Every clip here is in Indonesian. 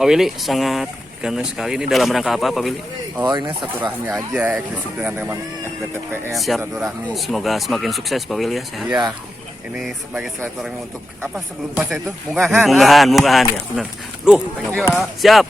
Pak Willy sangat ganteng sekali. Ini dalam rangka apa Pak Willy? Oh, ini satu rahmi aja, eksklusif dengan teman FBTPM. Siap. Satu rahmi. Semoga semakin sukses Pak Willy ya. Sehat. Iya, ini sebagai silaturahmi untuk apa sebelum puasa itu? Munggahan. Munggahan ya, benar. Duh, Thank you, Pak. siap.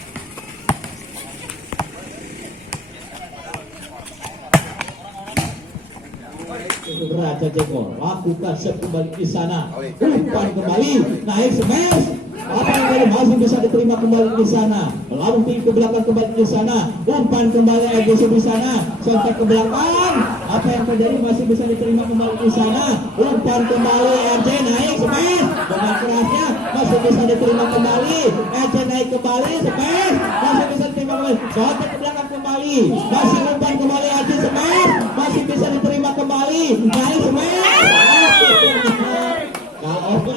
Raja Jengkol lakukan set kembali di sana, umpan kembali naik smash, apa yang tadi masih bisa diterima kembali di sana, lalu tinggi ke belakang kembali di sana, umpan kembali Agus di sana, sontak ke belakang, apa yang terjadi masih bisa diterima kembali di sana, umpan kembali RJ naik smash, dengan kerasnya masih bisa diterima kembali, RJ naik kembali smash, masih bisa diterima kembali, sontak ke belakang kembali, masih umpan kembali RJ smash, masih bisa diterima kembali, naik smash, kalau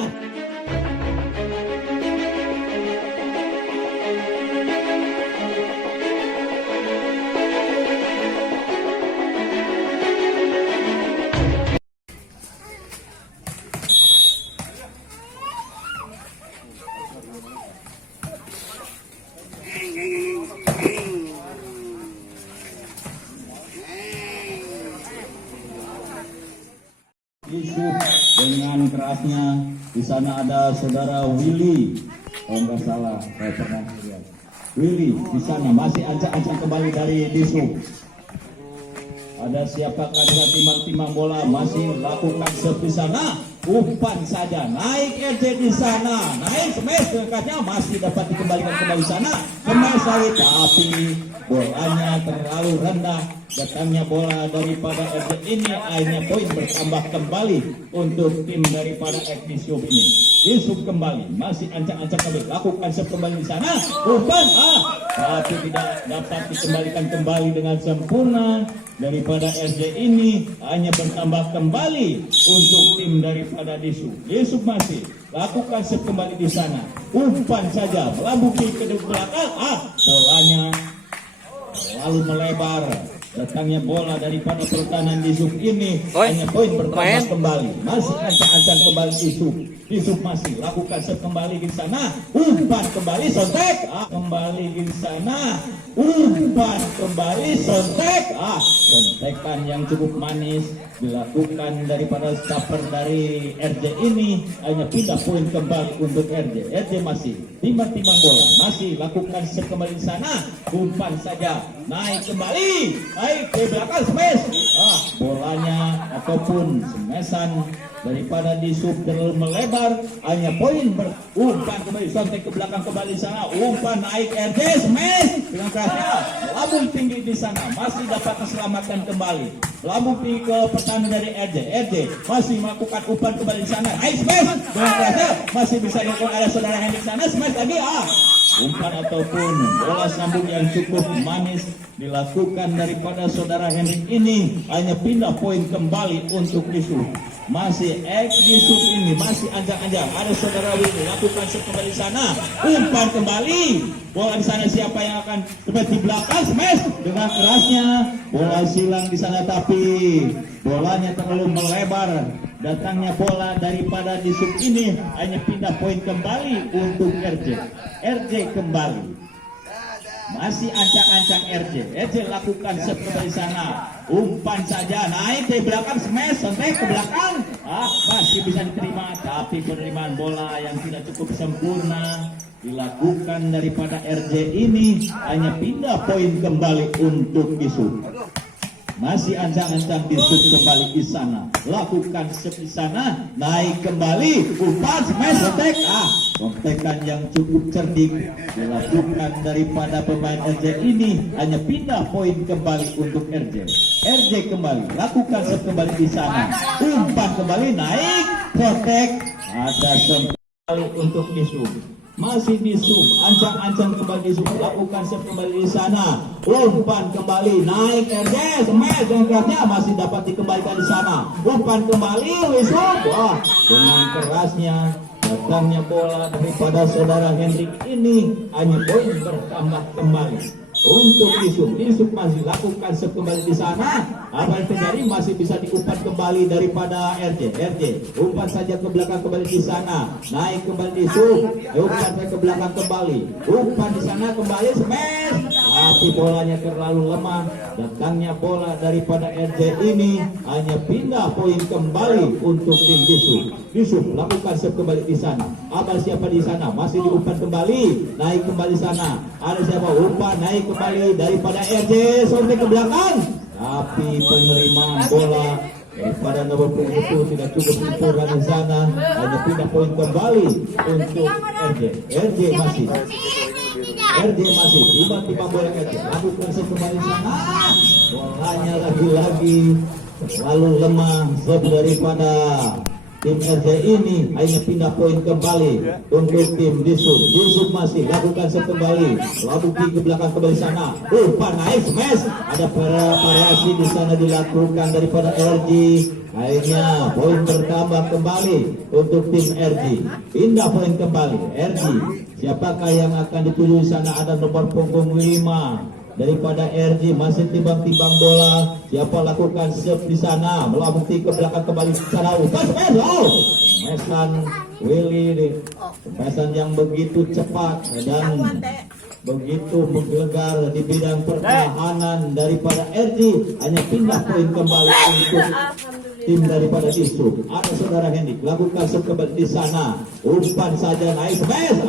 Yusuf dengan kerasnya, di sana ada saudara Willy, kalau nggak salah saya pernah lihat. Willy di sana masih ancang-ancang kembali dari Yusuf. Ada siapakah dengan timang-timang bola, masih lakukan serve di sana, umpan saja naik RJ di sana, naik smash dekatnya masih dapat dikembalikan kembali sana, smash lagi tapi bolanya terlalu rendah. Datangnya bola daripada RJ ini, akhirnya poin bertambah kembali untuk tim daripada Yusuf ini. Yusuf kembali, masih ancang-ancang kembali, lakukan serve kembali di sana, umpan tapi tidak dapat dikembalikan kembali dengan sempurna. Daripada RJ ini hanya bertambah kembali untuk tim daripada Yusuf. Yusuf masih lakukan serve kembali di sana, umpan saja melambung ke belakang, bolanya lalu melebar. Datangnya bola daripada pertahanan Yusuf ini, hanya poin bertambah kembali, masih ancang-ancang kembali Yusuf. Yusuf masih lakukan serve kembali di sana, umpan kembali sontek, kembali di sana, umpan kembali sontek, sontekan yang cukup manis dilakukan daripada stopper dari RJ ini, hanya pindah poin kembali untuk RJ. RJ masih timbang-timbang bola, masih lakukan serve kembali di sana, umpan saja naik kembali, naik ke belakang smash, bolanya ataupun smashan daripada Yusuf terlalu melebar, hanya poin umpan kembali sontek ke belakang kembali sana, umpan naik RJ smash dengan kerasnya, lambung tinggi di sana masih dapat diselamatkan kembali, lambung tinggi ke pertahanan dari RJ. RJ masih melakukan umpan kembali di sana, naik smash dengan kerasnya masih bisa dilakukan ada saudara Hendrik sana, smash lagi, umpan ataupun bola sambung yang cukup manis dilakukan daripada saudara Hendrik ini, hanya pindah poin kembali untuk Yusuf. Masih Yusuf ini masih anjang-anjang, ada saudara Willy lakukan serve kembali di sana, umpan kembali, bola di sana siapa yang akan seperti belakang smash dengan kerasnya, bola silang di sana tapi bolanya terlalu melebar. Datangnya bola daripada Yusuf ini hanya pindah poin kembali untuk RJ. RJ kembali, masih ancang-ancang RJ. RJ lakukan serve kembali sana, umpan saja naik ke belakang smash sampai ke belakang, masih bisa diterima tapi penerimaan bola yang tidak cukup sempurna dilakukan daripada RJ ini, hanya pindah poin kembali untuk Yusuf. Masih ancang-ancang Yusuf kembali di sana, lakukan serve di sana, naik kembali, umpan smash sontek, sontekan yang cukup cerdik dilakukan daripada pemain RJ ini, hanya pindah poin kembali untuk RJ. RJ kembali, lakukan serve kembali di sana, umpan kembali naik, sontek, ada sontek kembali untuk Yusuf. Masih Yusuf, ancang-ancang kembali Yusuf, lakukan serve kembali di sana, umpan kembali naik RJ, smash dengan kerasnya masih dapat dikembalikan di sana, umpan kembali Yusuf, dengan kerasnya datangnya bola daripada saudara Hendrik ini, hanya poin bertambah kembali. untuk Disub masih lakukan serve kembali di sana. Apa yang terjadi? Masih bisa diumpan kembali daripada RJ. Umpan saja ke belakang kembali di sana. Naik kembali Disub. Umpan ke belakang kembali. Umpan di sana kembali smash. Tapi bolanya terlalu lemah. Datangnya bola daripada RJ ini hanya pindah poin kembali untuk tim Disub lakukan serve kembali di sana. Apa siapa di sana? Masih diumpan kembali. Naik kembali sana. Ada siapa? Umpan naik kembali daripada RJ sampai ke belakang. Tapi penerimaan bola daripada nomor punggung itu tidak cukup sempurna di sana. Hanya pindah poin kembali untuk RJ masih tiba-tiba bola RJ lakukan serve kembali di sana. Bolanya lagi-lagi terlalu lemah serve daripada tim RJ ini. Hanya pindah poin kembali untuk tim Disub masih lakukan serve kembali. Labuki ke belakang kembali sana. Umpan naik smash. Ada variasi di sana dilakukan daripada RJ. Akhirnya poin bertambah kembali untuk tim RJ. Pindah poin kembali RJ. Siapakah yang akan dituju di sana? Ada nomor punggung 5 daripada RJ, masih timbang-timbang bola. Siapa lakukan serve di sana? Melambung ke belakang kembali di sana. Mesan Willy, mesan yang begitu cepat dan begitu menggelegar di bidang pertahanan daripada RJ. Hanya pindah poin kembali untuk tim daripada Disub. Ada saudara Hendik lakukan serve kembali di sana. Umpan saja naik smash.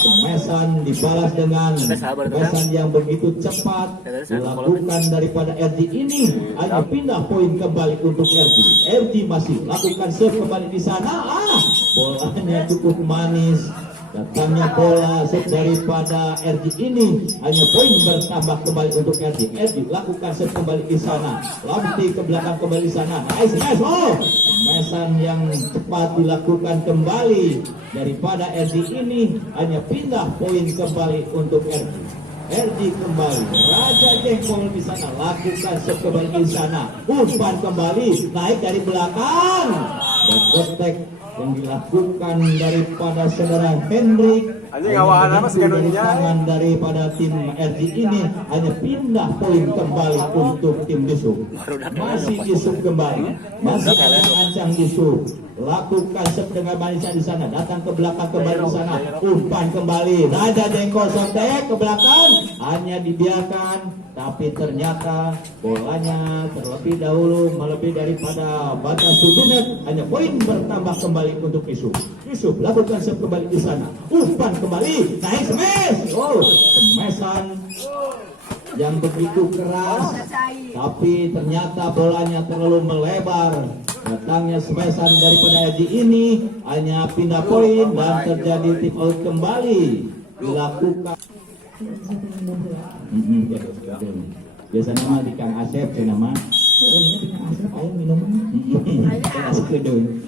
Smashan dibalas dengan smashan yang begitu cepat dilakukan daripada RJ ini. Hanya pindah poin kembali untuk RJ masih lakukan serve kembali di sana. Bolanya cukup manis. Datangnya bola serve daripada RJ ini. Hanya poin bertambah kembali untuk RJ lakukan serve kembali di sana. Lampi ke belakang kembali di sana. Nice smash. Smashan yang cepat dilakukan kembali daripada RJ ini. Hanya pindah poin kembali untuk RJ kembali. Raja Jengkol di sana lakukan serve kembali di sana. Umpan kembali naik dari belakang dan kotek yang dilakukan daripada saudara Hendrik. Tangan daripada tim RJ ini hanya pindah poin kembali untuk tim Disub. Masih Disub kembali, masih ancang Disub. Lakukan serve dengan manisnya di sana. Datang ke belakang kembali di sana. Umpan kembali. Raja Jengkol sontek ke belakang. Hanya dibiarkan. Tapi ternyata bolanya terlebih dahulu melebihi daripada batas tubuhnya. Hanya poin bertambah kembali untuk Disub lakukan serve kembali di sana. Umpan kembali. Naik smash. Smashan yang begitu keras. Tapi ternyata bolanya terlalu melebar. Datangnya smashan daripada RJ ini hanya pindah poin dan terjadi tip out kembali dilakukan. Biasanya mah di Kang Asep nama.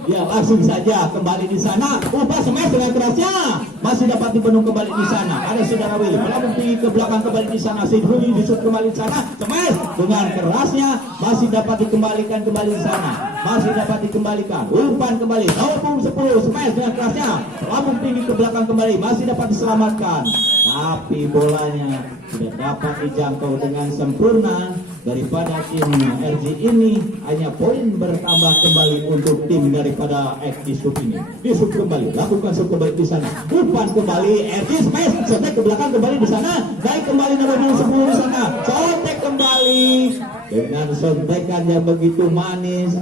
Ya langsung saja kembali di sana. Umpan smash dengan kerasnya masih dapat dipenuh kembali di sana. Ada saudara Willy melambung tinggi ke belakang kembali di sana. Sidrui Disub kembali di sana. Smash dengan kerasnya masih dapat dikembalikan kembali di sana. Masih dapat dikembalikan. Umpan kembali. Nomor 10 smash dengan kerasnya. Melambung tinggi ke belakang kembali masih dapat diselamatkan. Tapi bolanya tidak dapat dijangkau dengan sempurna daripada tim RJ ini. Hanya poin bertambah kembali untuk tim daripada Disub ini. Disub kembali lakukan serve kembali di sana. Umpan kembali RJ smash sontek ke belakang kembali di sana. Naik kembali nomor 10 di sana. Sontek kembali dengan sontekan yang begitu manis.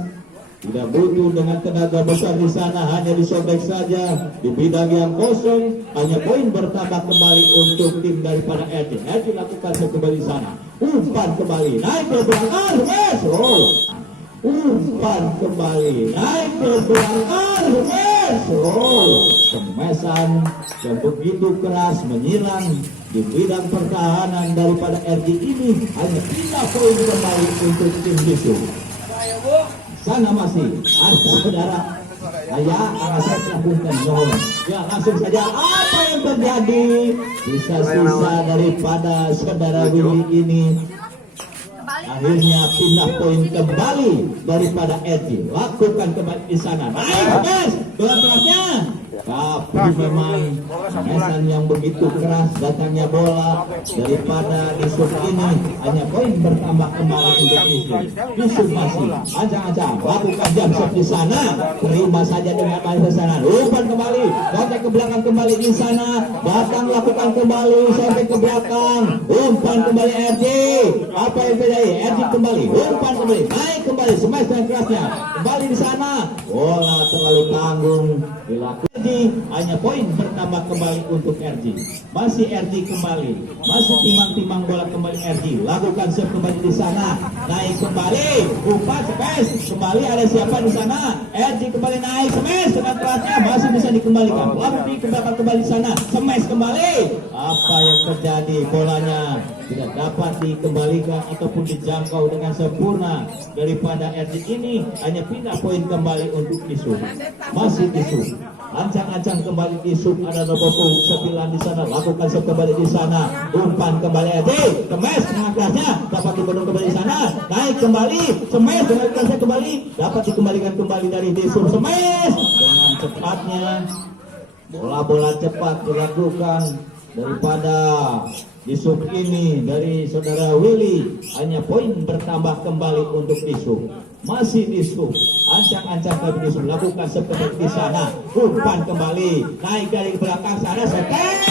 Tidak butuh dengan tenaga besar di sana, hanya disobek saja di bidang yang kosong. Hanya poin bertambah kembali untuk tim daripada RJ lakukan kembali di sana. Umpan kembali naik ke belakang, smash. Umpan kembali naik ke belakang, smash. Smashan yang begitu keras menyilang di bidang pertahanan daripada RJ ini. Hanya pindah poin kembali untuk tim Disub. Sana masih ada saudara saya lakukan mohon. Ya langsung saja apa yang terjadi. Sisa-sisa daripada saudara Willy ini akhirnya pindah poin kembali daripada RJ. Lakukan kembali di sana. Naik bola kerasnya. Tapi memang mesan yang begitu keras datangnya bola daripada Yusuf ini, hanya poin bertambah kembali untuk Yusuf. Yusuf masih ancang-ancang lakukan jam shot di sana, terima saja dengan baik di sana. Umpan kembali, sampai ke belakang kembali di sana, datang lakukan kembali sampai ke belakang. Umpan kembali RJ, apa yang terjadi? RJ kembali, umpan kembali, naik kembali, smash dengan kerasnya, kembali di sana. Bola terlalu tanggung dilakukan. Hanya poin bertambah kembali untuk RJ. Masih RJ kembali, masih timang-timang bola kembali RJ. Lakukan serve kembali di sana, naik kembali, umpan smash kembali. Ada siapa di sana? RJ kembali naik smash dengan kerasnya, masih bisa dikembalikan. Lalu dikembalikan kembali di sana, smash kembali. Apa yang terjadi? Bolanya tidak dapat dikembalikan ataupun dijangkau dengan sempurna daripada RJ ini. Hanya pindah poin kembali untuk Yusuf. Masih Yusuf, ancang-ancang kembali Yusuf, ada nomor 9 di sana, lakukan serve kembali di sana, umpan kembali RJ, smash dengan kerasnya, dapat dibendung kembali di sana, naik kembali, smash dengan kerasnya kembali, dapat dikembalikan kembali dari Yusuf, smash dengan cepatnya. Bola-bola cepat dilakukan daripada Yusuf ini dari saudara Willy. Hanya poin bertambah kembali untuk Yusuf. Masih Yusuf, ancang-ancang kembali Yusuf, lakukan seperti di sana, umpan kembali, naik dari belakang sana, setek.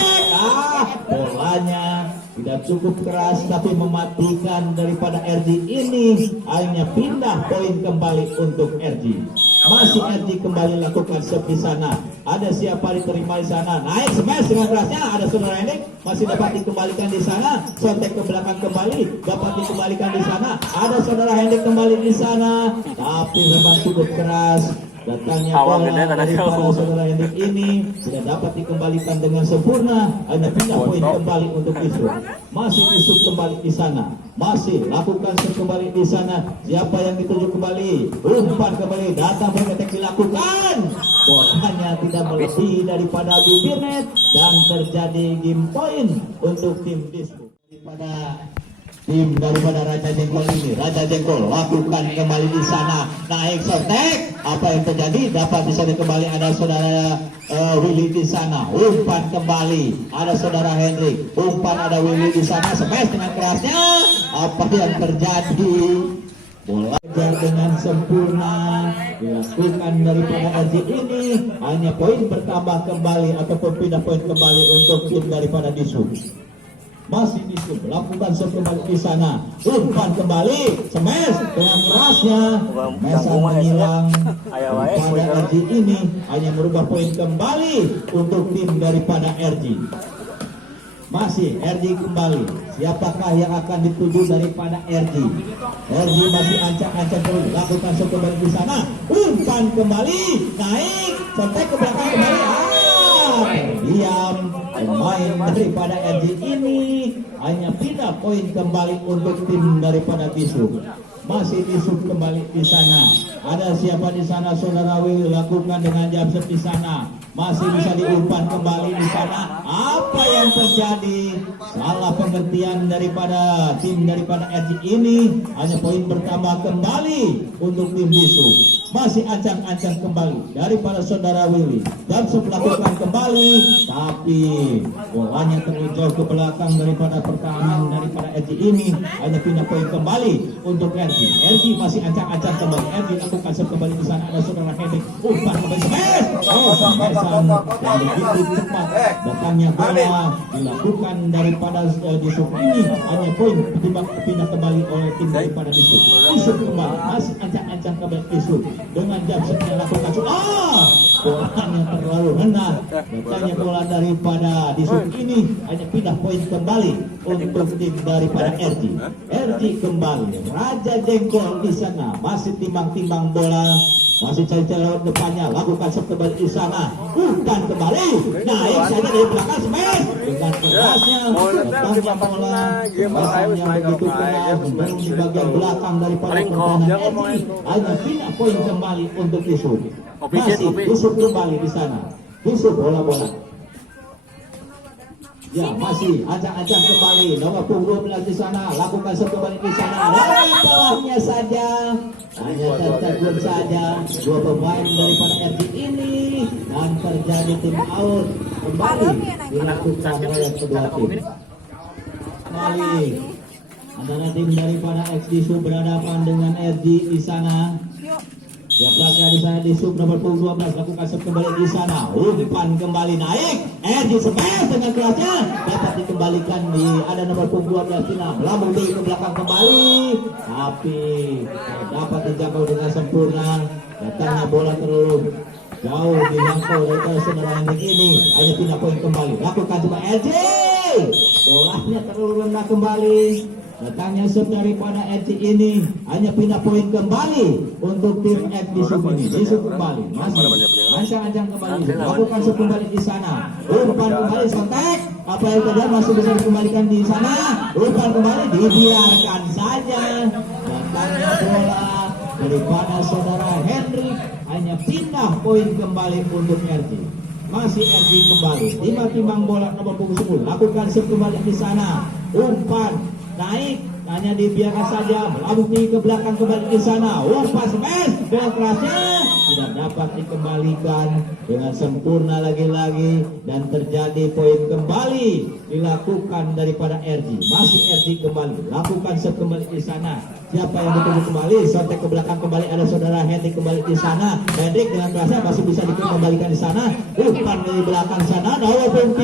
Bolanya tidak cukup keras tapi mematikan daripada RJ ini. Hanya pindah poin kembali untuk RJ. Masih RJ kembali lakukan serve di sana. Ada siapa diterima di sana? Naik smash dengan kerasnya. Ada saudara Hendik masih dapat dikembalikan di sana. Sontek ke belakang kembali, dapat dikembalikan di sana. Ada saudara Hendik kembali di sana. Tapi memang cukup keras. Datangnya bola daripada saudara Hendik ini tidak dapat dikembalikan dengan sempurna. Hanya pindah poin kembali untuk Yusuf. Masih Yusuf kembali di sana. Masih lakukan serve kembali di sana. Siapa yang dituju kembali? Umpan kembali, datang berketek dilakukan. Bolanya tidak melebihi daripada bibir net dan terjadi game point untuk tim Disco. Daripada Raja Jengkol ini, Raja Jengkol lakukan kembali di sana, naik sontek. Apa yang terjadi? Dapat bisa kembali, ada saudara Willy di sana, umpan kembali, ada saudara Hendrik, umpan, ada Willy di sana, smash dengan kerasnya. Apa yang terjadi? Bola dengan sempurna dilakukan daripada RJ ini. Hanya poin bertambah kembali ataupun pindah poin kembali untuk tim daripada Disub. Masih Disub lakukan serve kembali di sana, umpan kembali, smash dengan kerasnya, mesan menghilang pada RJ ini. Hanya merubah poin kembali untuk tim daripada RJ. Masih RJ kembali. Siapakah yang akan dituju daripada RJ? RJ masih ancang-ancang terus. Lakukan serve kembali di sana. Umpan kembali, naik, sampai ke belakang kembali. Diam. Pemain daripada RJ ini hanya pindah poin kembali untuk tim daripada Disub. Masih Disub kembali di sana. Ada siapa di sana? Saudara Will lakukan dengan jam set di sana. Masih bisa diumpan kembali di sana. Apa yang terjadi? Salah pengertian daripada tim daripada RJ ini. Hanya poin bertambah kembali untuk tim Disub. Masih ancang-ancang kembali daripada saudara Willy. Dan lakukan kembali, tapi bolanya terlalu jauh ke belakang daripada pertahanan daripada RJ ini. Hanya pindah poin kembali untuk RJ. RJ masih ancang-ancang kembali. RJ lakukan serve kembali di sana. Ada saudara Hendik, umpan kembali, smash. Yang begitu cepat datangnya bola dilakukan daripada Disub ini. Hanya poin pindah kembali oleh tim daripada Disub. Disub kembali, masih ancang-ancang kembali Disub dengan jam setnya lakukan bolanya terlalu rendah. Datangnya bola daripada Disub ini hanya pindah poin kembali untuk tim daripada RJ. RJ kembali, Raja Jengkol di sana masih timbang-timbang bola. Masih cari-cari lewat depannya, lakukan serve kembali di sana, umpan kembali, naik saja dari belakang, smash dengan kerasnya, datangnya bola, pasang yang begitu keras, membangun di bagian belakang daripada pertahanan RJ. Hanya pindah poin kembali untuk Disub. Masih Disub kembali di sana, Disub bola-bola. Ya, masih ancang-ancang kembali. Nomor 12 di sana, lakukan serve kembali di sana. Dari bawahnya saja, hanya tertegur saja. Dua pemain daripada RJ ini dan terjadi tim out kembali dilakukan oleh kedua tim. Kembali antara tim daripada XD Sub berhadapan dengan RG di sana. Siapakah di sana di sub nomor 12 lakukan sub kembali di sana. Umpan kembali naik. RG smash dengan kerasnya dapat dikembalikan di ada nomor 12 Tina melambung ke belakang kembali. Tapi dapat dijangkau dengan sempurna. Datangnya bola terlalu jauh dijangkau dari saudara Hendrik ini. Hanya pindah poin kembali. Lakukan coba RG. Bolanya terlalu rendah kembali. Datangnya sub daripada RG ini hanya pindah poin kembali untuk tim F di sub ini. Di sub kembali masih ancang-ancang kembali. Lakukan sub kembali di sana. Umpan kembali sontek. Apa yang terjadi masih bisa dikembalikan di sana. Umpan kembali dibiarkan saja. Datangnya bola daripada saudara Hendrik hanya pindah poin kembali untuk RG. Masih RG kembali. Timbang bola nomor punggung 10. Lakukan sub kembali di sana. Umpan naik, hanya dibiarkan saja melambung ke belakang kembali di sana. Umpan smash, bola kerasnya tidak dapat dikembalikan dengan sempurna lagi-lagi dan terjadi poin kembali dilakukan daripada RG. Masih RG kembali, lakukan set kembali di sana. Siapa yang dituju kembali? Sontek ke belakang kembali ada saudara Hendrik kembali di sana. Hendrik dengan kerasnya masih bisa dikembalikan di sana. Umpan dari belakang sana, nomor 3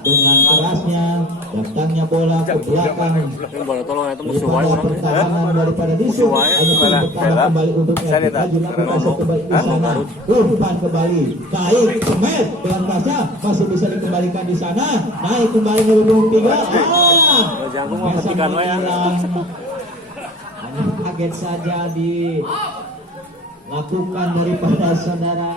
dengan kerasnya datangnya bola ke belakang. Bola tolong itu musuh Daripada wae pertahanan daripada Disu hanya bertahan kembali untuk RG. Laju lakukan kembali di sana. Umpan kembali baik smash dengan kerasnya masih bisa dikembalikan di sana. Naik kembali nomor 3. jangkung mau ketikan wae ya. Hanya kaget saja dilakukan daripada saudara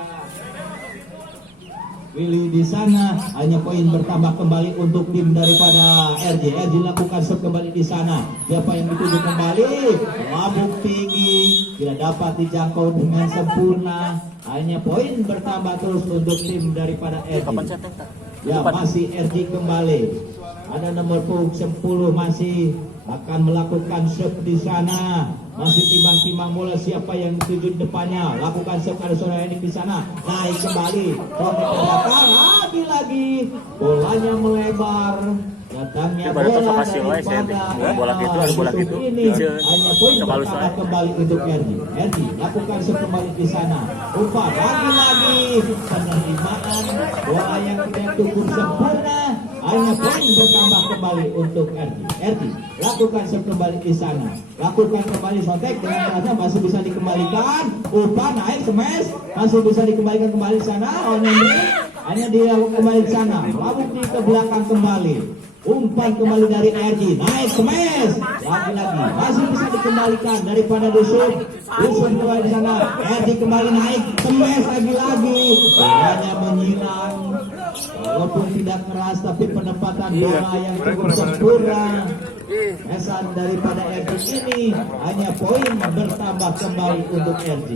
Willy di sana. Hanya poin bertambah kembali untuk tim daripada RG. RG lakukan sub kembali di sana. Siapa yang dituju kembali? Melambung tinggi, tidak dapat dijangkau dengan sempurna. Hanya poin bertambah terus untuk tim daripada RG. Ya masih RG kembali. Ada nomor 10 masih akan melakukan sub di sana. Masih timbang-timbang bola siapa yang tuju depannya. Lakukan sub ada saudara ini di sana. Naik kembali. Sampai ke belakang. Lagi-lagi bolanya melebar. Datangnya bola daripada bola gitu ada bola gitu. ini hanya poin pertama kembali untuk RG. RG lakukan sub kembali di sana. Umpan lagi-lagi penerimaan bola yang tidak cukup sempurna. Hanya poin bertambah kembali untuk RG. RG lakukan sub kembali di sana. Lakukan kembali sontek dengan kerasnya masih bisa dikembalikan. Umpan naik smash masih bisa dikembalikan kembali di sana. Hanya dilakukan kembali di sana. Melambung ke belakang kembali. Umpan kembali dari RG. Naik smash lagi-lagi masih bisa dikembalikan daripada Dusun. Dusun kembali di sana. RG kembali naik smash lagi-lagi. Hanya menyilang. Walaupun tidak keras tapi penempatan bola yang cukup sempurna. Esan daripada RG ini hanya poin bertambah kembali untuk RG.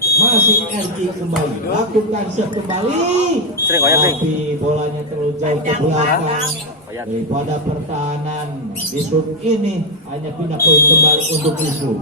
Masih RG kembali lakukan set kembali. Tapi bolanya terlalu jauh ke belakang daripada pertahanan. Disu ini hanya pindah poin kembali untuk Disu.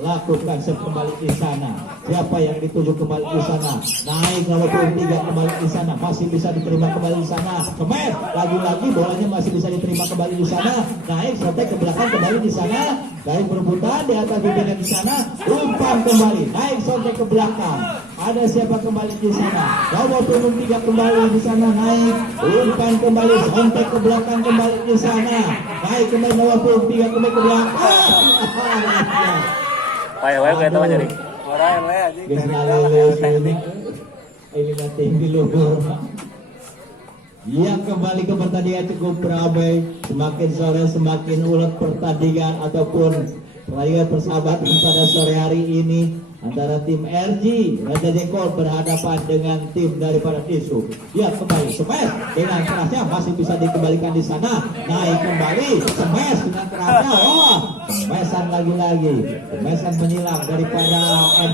Lakukan set kembali di sana. Siapa yang dituju kembali di sana? Naik nomor 3 kembali di sana. Masih bisa diterima kembali di sana. Kemet lagi-lagi bolanya masih bisa diterima kembali di sana. Naik sontek ke belakang kembali di sana. Dari perebutan di atas bibirnya di sana. Umpan kembali. Naik sontek ke belakang. Ada siapa kembali di sana? Nomor 3 kembali di sana naik. Umpan kembali sontek ke belakang kembali di sana. Naik kembali nomor 3 kembali ke belakang. Wae kayak teman jadi. Orang lain aja. Ini nanti di luhur. Ya kembali ke pertandingan cukup ramai. Semakin sore semakin ulet pertandingan ataupun pertandingan persahabatan pada sore hari ini antara tim RG Raja Jengkol berhadapan dengan tim daripada Disu. Ya kembali smash dengan kerasnya masih bisa dikembalikan di sana. Naik kembali smash dengan kerasnya. Smashan lagi-lagi. Smashan menyilang daripada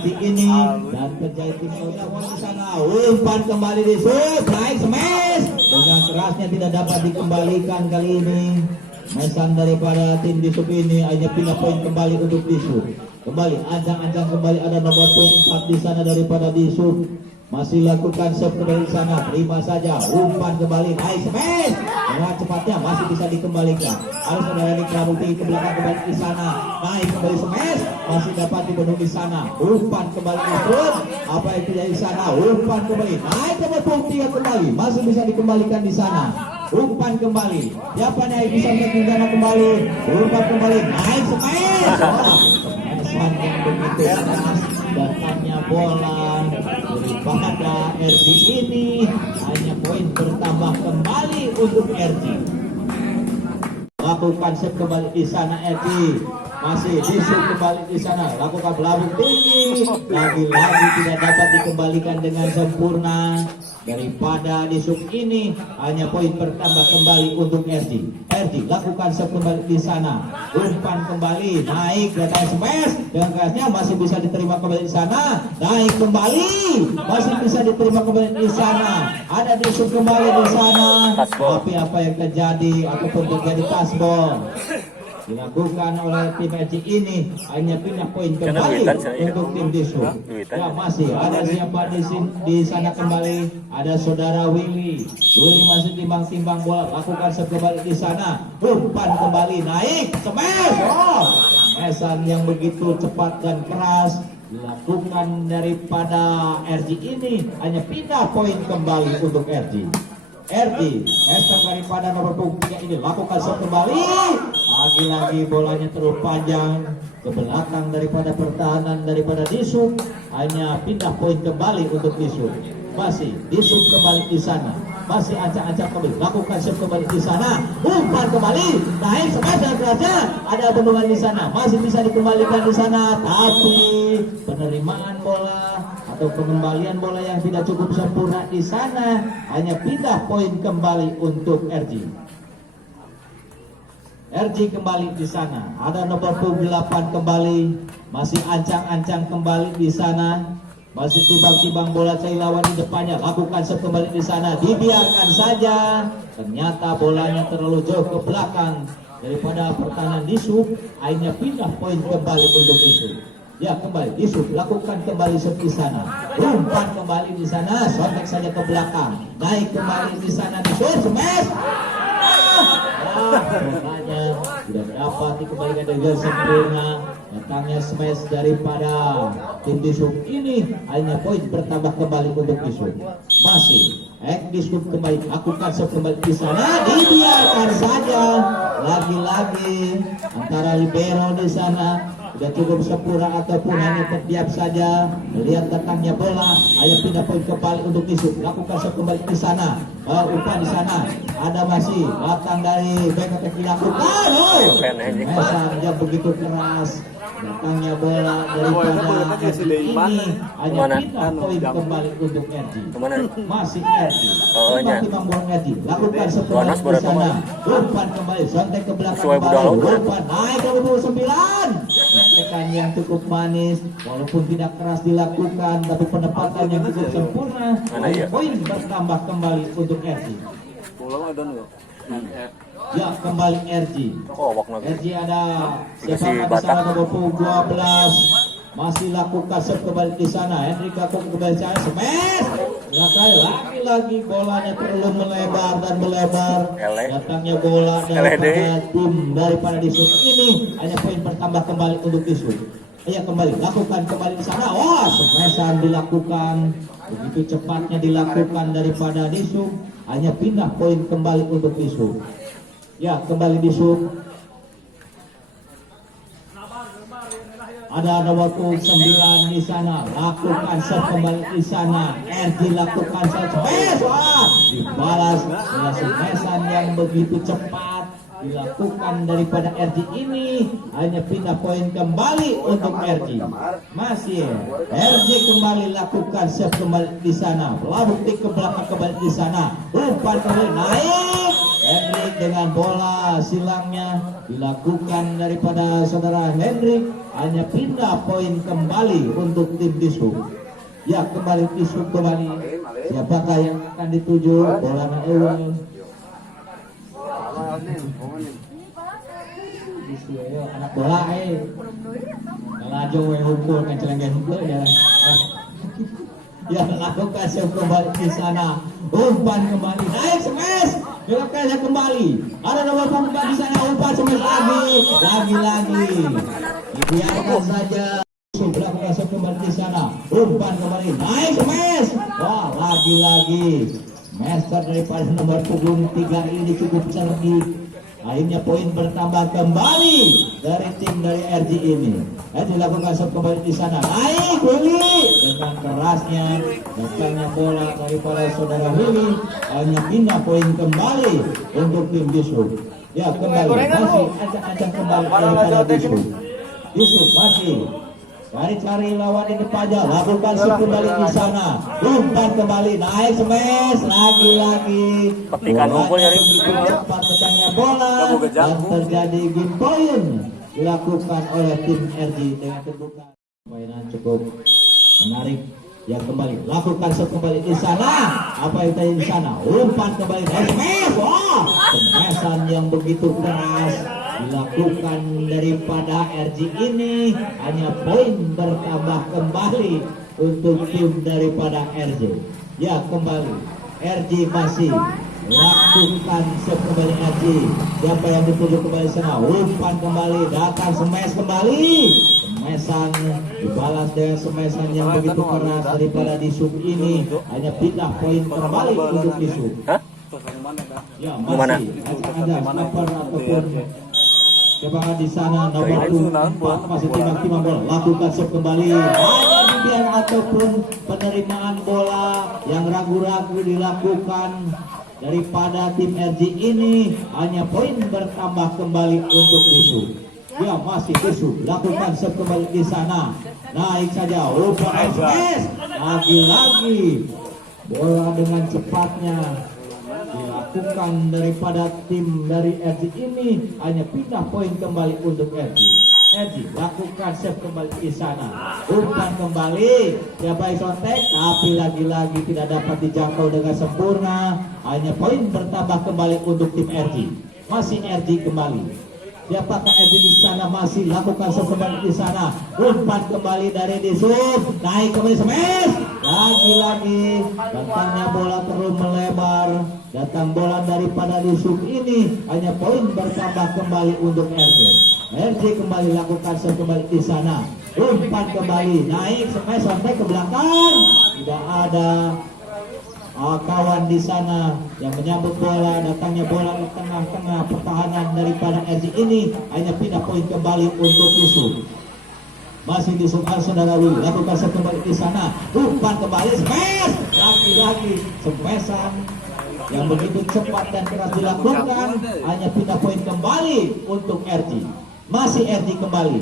RG ini dan terjadi tim di sana. Umpan kembali Disu. Naik smash dengan kerasnya tidak dapat dikembalikan kali ini. Mesan daripada tim Disu ini hanya pindah poin kembali untuk Disu. Kembali ancang-ancang kembali ada nomor 4 di sana daripada Disu. Masih lakukan serve kembali di sana, terima saja, umpan kembali, naik smash, dengan cepatnya masih bisa dikembalikan. Harus saudara Hendrik Pramuti ke belakang kembali di sana, naik kembali smash, masih dapat dipenuhi di sana, umpan kembali masuk, apa yang terjadi di sana, umpan kembali, naik ke betul kembali, masih bisa dikembalikan di sana. Umpan kembali, siapa yang bisa mengendalikan kembali, umpan kembali, naik smash. Pesan yang begitu keras, datangnya bola daripada RG ini, hanya poin bertambah kembali untuk RG. Lakukan set kembali di sana RG, masih disuk kembali di sana, lakukan pelabung tinggi, lagi-lagi tidak dapat dikembalikan dengan sempurna. Daripada disuk ini, hanya poin bertambah kembali untuk RG. RG lakukan set kembali di sana, umpan kembali, naik datang smash dengan kerasnya, masih bisa diterima kembali di sana, naik kembali, masih bisa diterima kembali di sana, ada disuk kembali di sana, tapi apa yang terjadi ataupun terjadi touchball dilakukan oleh tim RG ini, hanya pindah poin kembali untuk tim Disuk. Ya, masih ada siapa di sana kembali, ada saudara Willy. Willy masih timbang-timbang bola, lakukan serve kembali di sana, umpan kembali, naik smash. Smashan yang begitu cepat dan keras dilakukan daripada RG ini, hanya pindah poin kembali untuk RG. RG, Esther daripada nomor punggung 3 ini lakukan serve kembali. Lagi-lagi bolanya terlalu panjang ke belakang daripada pertahanan daripada Disuk, hanya pindah poin kembali untuk Disuk. Masih Disuk kembali di sana, masih ancang-ancang kembali, lakukan serve kembali di sana, umpan kembali, naik smash dan kerasnya, ada bendungan di sana, masih bisa dikembalikan di sana, tapi penerimaan bola atau pengembalian bola yang tidak cukup sempurna di sana, hanya pindah poin kembali untuk RG. RG kembali di sana, ada nomor 8 kembali, masih ancang-ancang kembali di sana, masih timbang-timbang bola cari lawan di depannya, lakukan serve kembali di sana, dibiarkan saja, ternyata bolanya terlalu jauh ke belakang daripada pertahanan Disuk, akhirnya pindah poin kembali untuk Disuk. Ya, kembali Disuk lakukan kembali serve di sana, umpan kembali di sana, sontek saja ke belakang, naik kembali di sana, Disuk smash. Makanya tidak dapat dikembalikan dengan sempurna. Datangnya smash daripada tim Disuk ini, hanya poin bertambah kembali untuk Disuk. Masih Disuk kembali lakukan serve kembali di sana, dibiarkan saja. Lagi-lagi antara libero di sana tidak cukup sempurna ataupun hanya terdiam saja melihat datangnya bola, hanya pindah poin kembali untuk Disuk, lakukan serve kembali di sana, umpan di sana, ada masih datang dari back attack dilakukan, yang begitu keras, datangnya bola daripada RG ini, hanya pindah poin kembali untuk RG. Masih RG, timbang bola RG, lakukan serve kembali di sana, umpan kembali, sontek ke belakang kembali, umpan naik ke 29. Tekan yang cukup manis, walaupun tidak keras dilakukan, tapi penempatan yang cukup sempurna, poin bertambah kembali untuk RG. Ya, kembali RG. RG ada siapa di sana nomor 12, masih lakukan serve kembali di sana. Hendrik lakukan kembali di sana, smash. Lagi-lagi bolanya terlalu melebar dan melebar. Datangnya bola daripada tim daripada Disuk ini, hanya poin bertambah kembali untuk Disuk. Ya, kembali lakukan kembali di sana. Smashan dilakukan, begitu cepatnya dilakukan daripada Disuk, hanya pindah poin kembali untuk Disuk. Ya, kembali Disuk. Ada nomor 9 di sana, lakukan serve kembali di sana. RG lakukan serve, dibalas dengan smashan yang begitu cepat dilakukan daripada RG ini, hanya pindah poin kembali untuk RG. Masih RG kembali lakukan serve kembali di sana, pelabung ke belakang kembali di sana, umpan kembali naik. Hendrik dengan bola silangnya dilakukan daripada saudara Hendrik, hanya pindah poin kembali untuk tim Disuk. Ya, kembali Disuk kembali. Siapakah yang akan dituju? Bola Naewel. Anak bola ngelajong hukum kan celenggan hukum ya. yang lakukan serve kembali di sana. Umpan kembali, naik smash, dilakukannya kembali. Ada nomor punggung di sana, umpan smash lagi. Dibiarkan saja. Melakukan serve kembali di sana, umpan kembali, naik smash. Wah, lagi. Master daripada nomor punggung 3 ini cukup cerdik. Akhirnya poin bertambah kembali dari tim dari RG ini. Dilakukan serve kembali di sana. Naik Willy dengan kerasnya datangnya bola daripada saudara Willy. Hanya pindah poin kembali untuk tim Disub. Ya kembali masih acak-acak kembali daripada Disub. Disub masih cari lawan ini saja. Lakukan serve kembali di sana. Umpan kembali, naik smash lagi. Petikan kumpul nyari. Cepat pecahnya bola dan terjadi game point dilakukan oleh tim RG dengan terbuka. Permainan cukup menarik. Yang kembali lakukan serve kembali di sana. Apa yang tadi di sana? Umpan kembali, naik smash. Wah, smashan yang begitu keras dilakukan daripada RG ini. Hanya poin bertambah kembali untuk tim daripada RG. Ya kembali RG masih lakukan serve kembali RG. Siapa yang dituju kembali sana? Umpan kembali, datang smash kembali. Smashan dibalas dengan smashan yang begitu keras daripada Disub ini. Hanya pindah poin kembali untuk Disub. Ya masih ada stopper ataupun coba di sana nomor 4 masih timbang bola. Lakukan serve kembali. Hanya bibian ataupun penerimaan bola yang ragu-ragu dilakukan daripada tim RG ini. Hanya poin bertambah kembali untuk Disub. Ya masih Disub lakukan serve kembali di sana. Naik saja umpan smash. Lagi bola dengan cepatnya dilakukan daripada tim dari RG ini. Hanya pindah poin kembali untuk RG. RG lakukan serve kembali di sana. Umpan kembali, siapa yang sontek, tapi lagi-lagi tidak dapat dijangkau dengan sempurna. Hanya poin bertambah kembali untuk tim RG. Masih RG kembali. Siapakah RG di sana? Masih lakukan serve kembali di sana. Umpan kembali dari Disub, naik kembali smash. Lagi-lagi datangnya bola terus melebar. Datang bola daripada Disub ini. Hanya poin bertambah kembali untuk RG. RG kembali lakukan serve kembali di sana. Umpan kembali, naik smash sampai ke belakang. Tidak ada kawan di sana yang menyambut bola. Datangnya bola di tengah-tengah pertahanan daripada RG ini. Hanya pindah poin kembali untuk Disub. Masih Disub saudara Willy. Lakukan serve kembali di sana. Umpan kembali smash. Lagi-lagi smashan yang begitu cepat dan keras dilakukan. Hanya pindah poin kembali untuk RG. Masih RG kembali.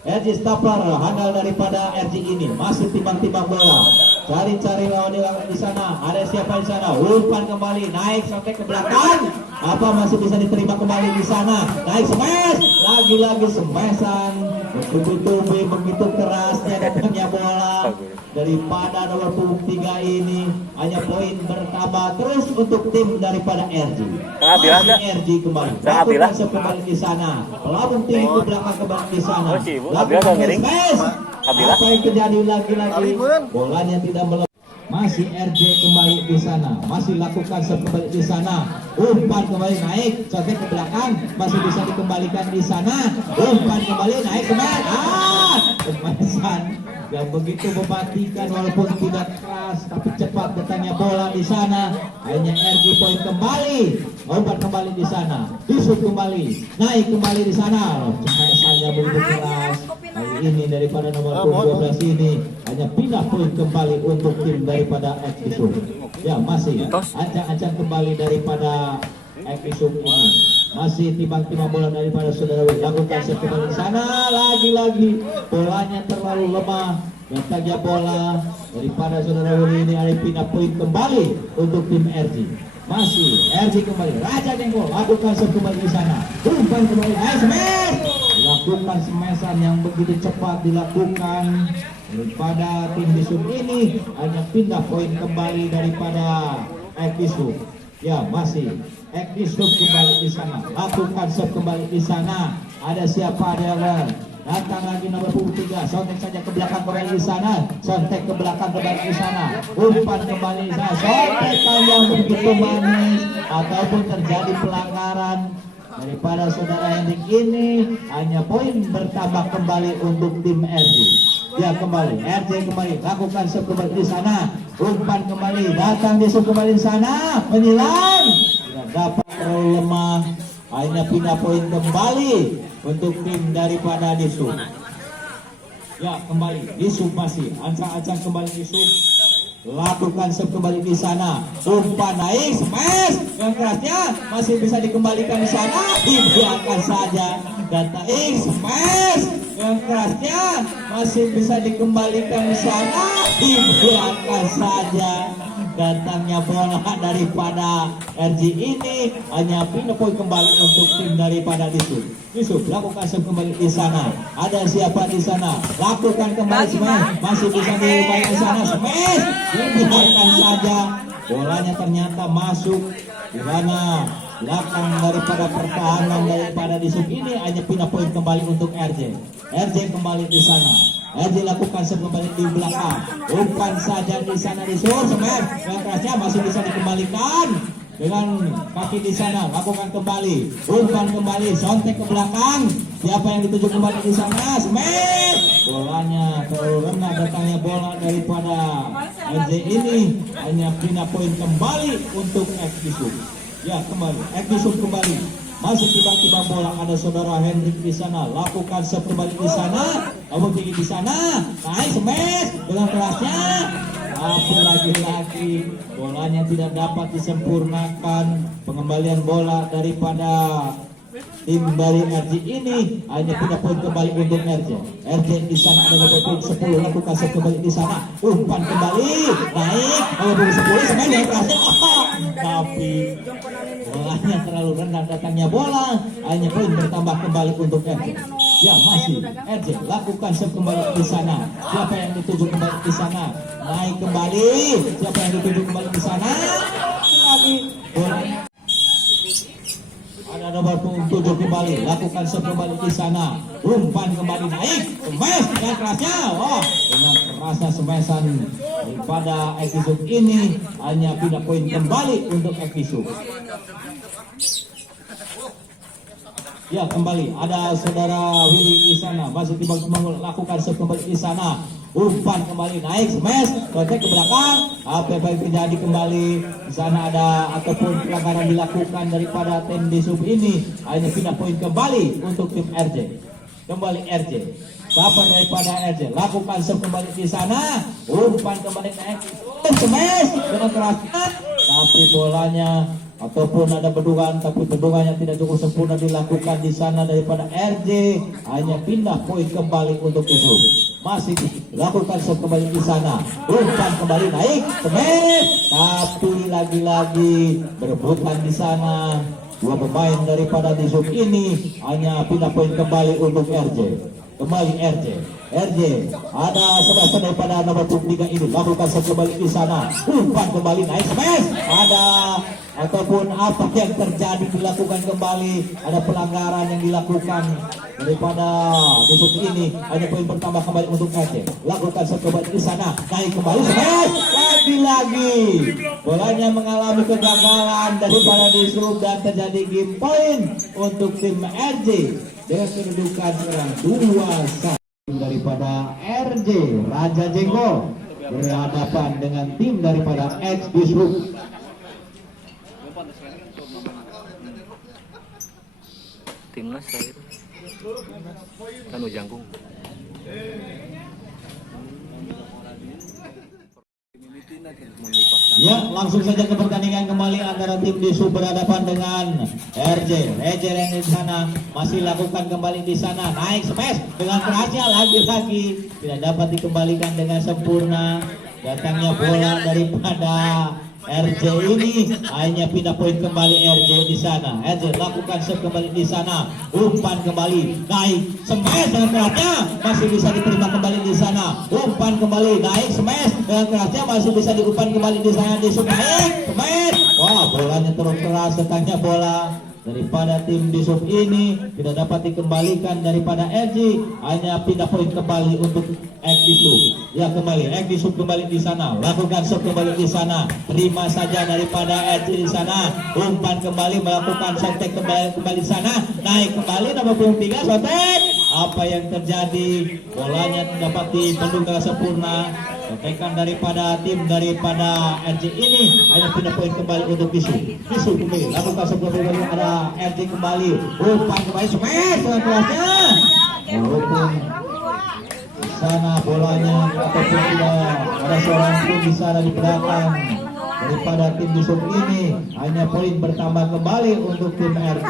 RG stapler handal daripada RG ini. Masih timbang-timbang bola. Cari lawan di sana. Ada siapa di sana? Umpan kembali, naik sampai ke belakang. Apa masih bisa diterima kembali di sana? Naik smash, lagi-lagi smashan. Bertubi-tubi begitu kerasnya datangnya bola daripada nomor punggung 3 ini. Hanya poin bertambah terus untuk tim daripada RG. Masih RG kembali. Lakukan serve kembali di sana. Pelabung tinggi ke belakang kembali di sana. Lakukan smash. Apa yang terjadi lagi-lagi? Bolanya tidak melepas. Masih RJ kembali di sana. Masih lakukan serve kembali di sana. Umpan kembali naik sampai ke belakang. Masih bisa dikembalikan di sana. Umpan kembali naik kembali. Smashan yang begitu mematikan walaupun tidak keras tapi cepat datangnya bola di sana. Hanya RJ poin kembali. Umpan kembali di sana. Disub kembali. Naik kembali di sana. Smashan yang begitu keras. Kali ini daripada nomor 12 ini hanya pindah poin kembali untuk tim daripada Ekisub. Ya masih ancang-ancang kembali daripada Ekisub ini. Masih timbang-timbang bola daripada saudara Willy. Lakukan serve kembali di sana. Lagi-lagi bolanya terlalu lemah. Datangnya bola daripada saudara Willy ini ada pindah poin kembali untuk tim RG. Masih RG kembali. Raja Jengkol lakukan serve kembali di sana. Umpan kembali. Nice smash. Lakukan smashan yang begitu cepat dilakukan daripada tim Disub ini. Hanya pindah poin kembali daripada Ekisub. Ya masih Ekisub kembali di sana. Lakukan serve kembali di sana. Ada siapa? Ada Datang lagi nomor punggung 3, sontek saja ke belakang kembali di sana, sontek ke belakang kembali di sana, umpan kembali di sana, sontekan yang begitu manis, ataupun terjadi pelanggaran daripada saudara Hendrik ini. Hanya poin bertambah kembali untuk tim RJ. Ya kembali, RJ kembali lakukan serve kembali di sana, umpan kembali, datang di serve kembali di sana, menyilang, tidak dapat, terlalu lemah. Hanya pindah poin kembali untuk tim daripada Disub. Ya kembali, Disub masih ancang-ancang kembali Disub. Lakukan serve kembali di sana, umpan naik, smash yang kerasnya masih bisa dikembalikan di sana, dibiarkan saja. Data X smash yang kerasnya masih bisa dikembalikan di sana, dibiarkan saja. Datangnya bola daripada RJ ini hanya pindah poin kembali untuk tim daripada Disub. Disub lakukan serve kembali di sana. Ada siapa di sana? Lakukan kembali smash, masih bisa dikembali di sana, smash, dibiarkan saja. Bolanya ternyata masuk di mana belakang daripada pertahanan daripada Disub ini. Hanya pindah poin kembali untuk RJ. RJ kembali di sana. RJ lakukan serve kembali di belakang, umpan saja di sana di sur, smash yang kerasnya masih bisa dikembalikan dengan kaki di sana. Lakukan kembali, umpan kembali, sontek ke belakang, siapa yang dituju kembali di sana, smash, bolanya terlalu rendah. Datangnya bola daripada RJ ini hanya pindah poin kembali untuk Disub. Ya kembali, Disub kembali. Masih tiba-tiba bola, ada saudara Hendrik di sana, lakukan serve kembali di sana, kamu tinggi di sana, naik smash dengan kerasnya, tapi lagi-lagi bolanya tidak dapat disempurnakan. Pengembalian bola daripada tim dari RJ ini hanya pindah poin kembali untuk RJ. RJ di sana ada nomor punggung 10, lakukan serve kembali di sana, umpan kembali, naik nomor punggung 10, smash yang kerasnya, tapi bolanya terlalu rendah. Datangnya bola, hanya poin bertambah kembali untuk RJ. Ya masih RJ lakukan serve kembali di sana, siapa yang dituju kembali di sana, naik kembali, siapa yang dituju kembali di sana, lagi bolanya ada nomor punggung 7 kembali, lakukan serve kembali di sana, umpan kembali, naik smash dengan kerasnya, wah dengan kerasnya smashan daripada Disub ini hanya pindah poin kembali untuk Disub. Ya kembali, ada saudara Willy di sana, masih tiba-tiba melakukan serve kembali di sana, umpan kembali, naik smash, kontak ke belakang, apa yang terjadi kembali di sana, ada ataupun pelanggaran dilakukan daripada tim Disub ini, hanya pindah poin kembali untuk tim RJ. Kembali RJ, kapan daripada RJ lakukan serve kembali di sana, umpan kembali, naik smash dengan kerasnya, tapi bolanya ataupun ada bedungan, tapi bedungannya tidak cukup sempurna dilakukan di sana daripada RJ, hanya pindah poin kembali untuk Disub. Masih dilakukan serve kembali di sana, umpan kembali, naik smash, tapi lagi-lagi berebutan di sana. Dua pemain daripada Disub ini hanya pindah poin kembali untuk RJ. Kembali RJ ada saudara daripada nomor punggung 3 ini, lakukan serve kembali di sana, umpan kembali, naik smash, ada ataupun apa yang terjadi dilakukan kembali, ada pelanggaran yang dilakukan daripada Disub ini, hanya poin bertambah kembali untuk RJ. Lakukan serve kembali di sana, naik kembali smash, lagi-lagi bolanya mengalami kegagalan daripada Disub dan terjadi game point untuk tim RJ dengan kedudukan sekarang 2-1. Daripada RJ Raja Jenggo berhadapan dengan tim daripada Disub. Timnas terakhir kan Ujangkung. Ya, langsung saja ke pertandingan kembali antara tim Disub berhadapan dengan RJ. RJ yang di sana masih lakukan kembali di sana, naik smash dengan kerasnya, lagi-lagi tidak dapat dikembalikan dengan sempurna. Datangnya bola daripada RJ ini hanya pindah poin kembali RJ di sana. RJ lakukan serve kembali di sana, umpan kembali, naik smash dengan kerasnya, masih bisa diterima kembali di sana, umpan kembali, naik smash dengan kerasnya, masih bisa diumpan kembali di sana. Disub naik smash, wah bolanya terus keras. Datangnya bola daripada tim Disub ini tidak dapat dikembalikan daripada RJ, hanya pindah poin kembali untuk Disub. Ya kembali Disub kembali di sana, lakukan shot kembali di sana, terima saja daripada RJ di sana, umpan kembali melakukan sotek kembali di sana, naik kembali nomor 23 sotek. Apa yang terjadi? Bolanya dapat dibendung dengan sempurna. Sotekan daripada tim daripada RJ ini hanya pindah poin kembali untuk Disub. Disub kembali lakukan sebuah kembali, ada RJ kembali, umpan kembali smash dengan kelasnya. Walaupun di sana bolanya ataupun tidak ada seorang pun di sana di belakang daripada tim Disub ini, hanya poin bertambah kembali untuk tim RJ.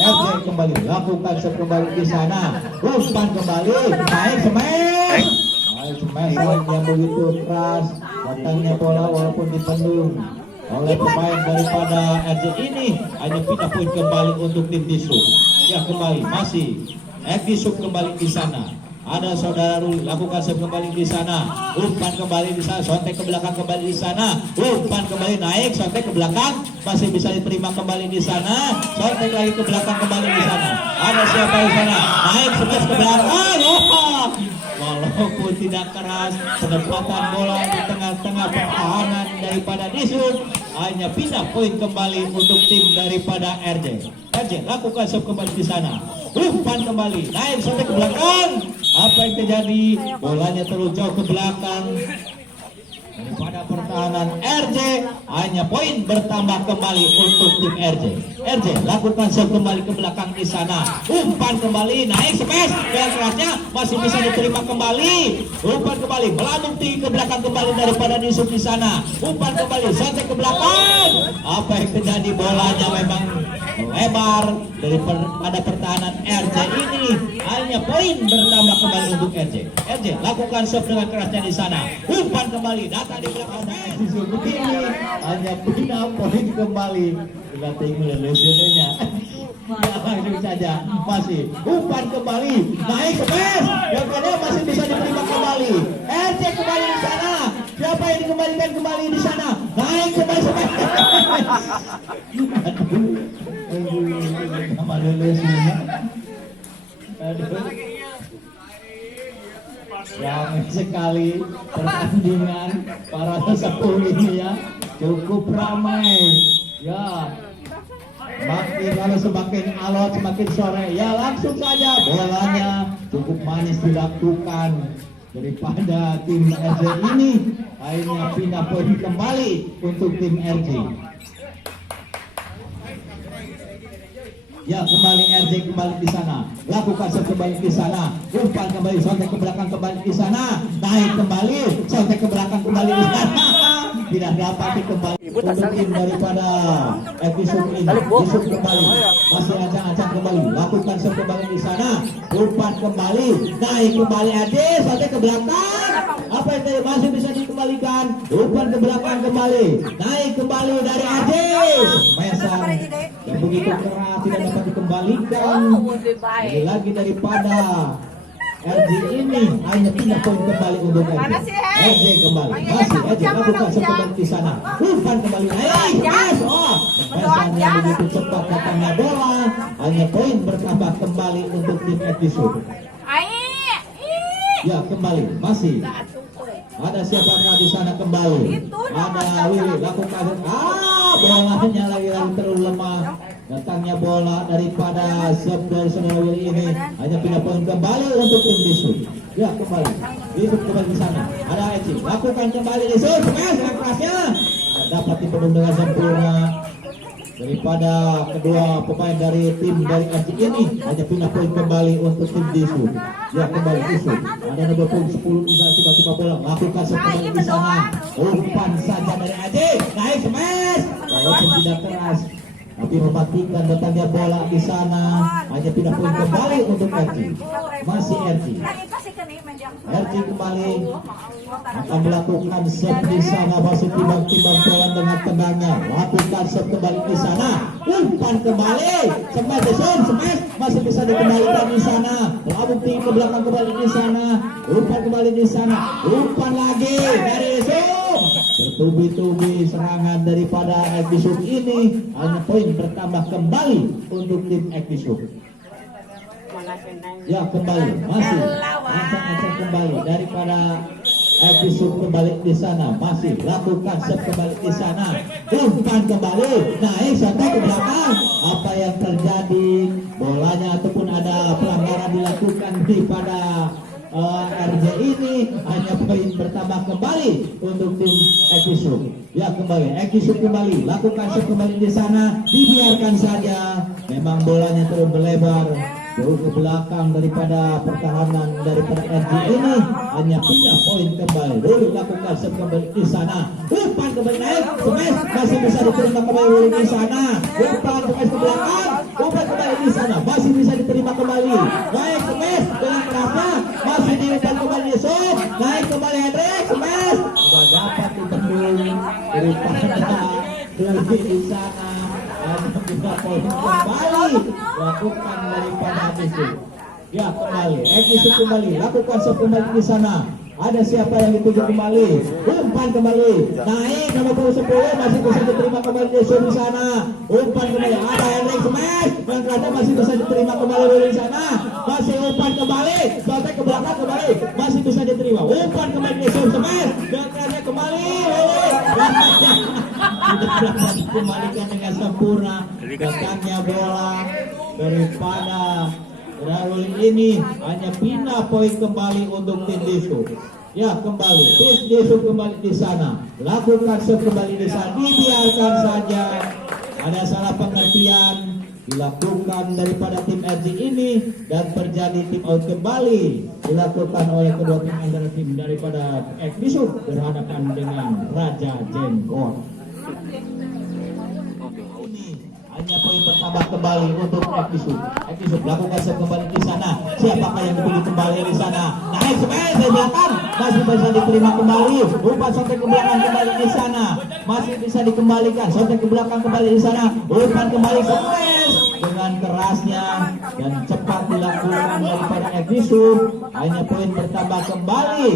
RJ kembali lakukan kembali di sana, umpan kembali naik smash. Smash yang begitu keras, datangnya bola walaupun dibendung oleh pemain daripada RJ ini, hanya pindah poin kembali untuk tim Disub. Ya kembali masih Disub kembali di sana. Ada saudara Ruli lakukan serve kembali di sana, umpan kembali di sana, sontek ke belakang kembali di sana, umpan kembali naik, sontek ke belakang masih bisa diterima kembali di sana, sontek lagi ke belakang kembali di sana. Ada siapa di sana? Naik smash ke belakang. Walaupun tidak keras, penempatan bola di tengah-tengah pertahanan daripada Disub, hanya pindah poin kembali untuk tim daripada RJ. RJ lakukan serve kembali di sana, umpan kembali naik sampai ke belakang. Apa yang terjadi? Bolanya terlalu jauh ke belakang daripada pertahanan RJ, hanya poin bertambah kembali untuk tim RJ. RJ lakukan serve kembali ke belakang di sana, umpan kembali naik smash dengan kerasnya masih bisa diterima kembali, umpan kembali melambung tinggi ke belakang kembali daripada Disub di sana, umpan kembali sampai ke belakang. Apa yang terjadi? Bolanya memang lebar daripada pertahanan RJ ini, hanya poin bertambah kembali untuk RJ. RJ lakukan serve dengan kerasnya di sana, umpan kembali datang di belakang Disub ini, hanya pindah poin kembali. Kita tinggal lesionnya. Ya langsung saja masih umpan kembali naik smash, yang kedua masih bisa diterima kembali. RJ kembali di sana, siapa yang dikembalikan kembali di sana, naik kembali smash. Ramai sekali pertandingan para sesepuh ini ya, cukup ramai ya. Makin lalu semakin alot, semakin sore ya, langsung saja bolanya cukup manis dilakukan daripada tim RJ ini, akhirnya pindah poin kembali untuk tim RJ. Ya kembali RJ kembali di sana, lakukan serve kembali di sana, umpan kembali sontek ke belakang kembali di sana, naik kembali sontek ke belakang kembali di sana, tidak dapat kembali untuk tim daripada Disub ini. Disub kembali masih acak-acak kembali, lakukan serve kembali di sana, umpan kembali naik kembali RJ sontek ke belakang. Apa yang masih bisa dikembalikan, umpan ke belakang kembali, naik kembali dari RJ, mesan yang begitu keras tidak dapat dikembalikan. Lagi daripada RJ ini hanya pindah poin kembali untuk RJ. RJ kembali masih RJ lakukan kembali di sana, umpan kembali naik mesan yang begitu cepat datangnya bola, hanya poin bertambah kembali untuk tim Disub. Ya kembali masih ada siapakah di sana kembali? Ada Willy lakukan bolanya lagi terlalu lemah. Datangnya bola daripada serve dari saudara Willy ini, hanya pindah poin kembali untuk tim Disub. Ya kembali Disub kembali di sana. Ada Eci lakukan kembali Disub, dengan kerasnya dapat dipendung dengan sempurna daripada kedua pemain dari tim dari RJ ini, hanya pindah poin kembali untuk tim Disub. Ya kembali Disub, ada nomor 10 bisa tiba-tiba bola lakukan kembali di sana, umpan saja dari RJ naik smash walaupun tidak keras, tapi mematikan datangnya bola di sana, hanya pindah poin kembali untuk RJ. Masih RJ kembali akan melakukan serve di sana, masih timbang-timbang bola dengan tenangnya, lakukan serve kembali di sana, umpan kembali smash masih bisa dikembalikan di sana, melambung tinggi ke belakang kembali di sana, umpan kembali di sana, umpan lagi dari Disub. Bertubi-tubi serangan daripada Ekdisub ini, hanya poin bertambah kembali untuk tim Ekdisub. Ya, kembali masih ancang-ancang kembali daripada Ekdisub kembali di sana, masih lakukan set kembali di sana, umpan kembali naik sampai ke belakang. Apa yang terjadi? Bolanya ataupun ada pelanggaran dilakukan daripada RJ ini, hanya poin bertambah kembali untuk tim Ekdisub. Ya, kembali Ekdisub kembali lakukan set kembali di sana, dibiarkan saja. Memang bolanya terus berlebar jauh ke belakang daripada pertahanan daripada RJ ini, hanya pindah poin kembali. Dulu lakukan set kembali di sana, umpan kembali naik, smash masih bisa diterima kembali di sana, umpan smash ke belakang, umpan kembali di sana masih bisa diterima kembali, naik smash dengan kerasnya masih diumpan kembali di shoot, naik kembali Hendrik smash, tidak dapat ditembus daripada lagi di sana. Ada juga poin kembali lakukan daripada Ekdisub. Ya, kembali Ekdisub kembali lakukan set kembali di sana. Ada siapa yang dituju kembali? Umpan kembali naik nomor 10 masih bisa diterima kembali di sana. Umpan kembali ada Hendrik smash yang ternyata masih bisa diterima kembali di sana. Masih umpan kembali sampai ke belakang kembali masih bisa diterima. Umpan kembali di smash dan ternyata kembali tidak dapat dikembalikan dengan sempurna. Datangnya bola daripada Raul ini hanya pindah poin kembali untuk tim Disub. Ya, kembali tim Disub kembali di sana, lakukan set kembali di sana, dibiarkan saja. Ada salah pengertian dilakukan daripada tim RJ ini dan terjadi tim out kembali dilakukan oleh kedua tim antara tim daripada Ekdisub berhadapan dengan Raja Jenggot. Hanya poin bertambah kembali untuk Ekdisub. Ekdisub lakukan set kembali di sana. Siapakah yang dipilih kembali di sana? Naik smash dari belakang masih bisa diterima kembali. Umpan sampai ke belakang kembali di sana. Masih bisa dikembalikan sampai ke belakang kembali di sana. Umpan kembali smash dengan kerasnya dan cepat dilakukan daripada Ekdisub. Hanya poin bertambah kembali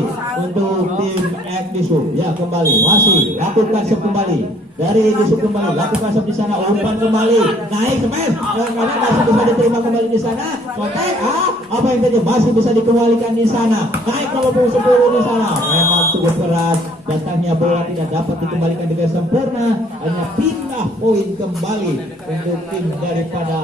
untuk tim Ekdisub. Ya, kembali masih lakukan set kembali dari Disub kembali lakukan set di sana, umpan kembali naik smash dan masih bisa diterima kembali di sana. Kontak apa yang terjadi? Masih bisa dikembalikan di sana, naik nomor 10 di sana. Memang cukup keras, datangnya bola tidak dapat dikembalikan dengan sempurna, hanya pindah poin kembali untuk tim daripada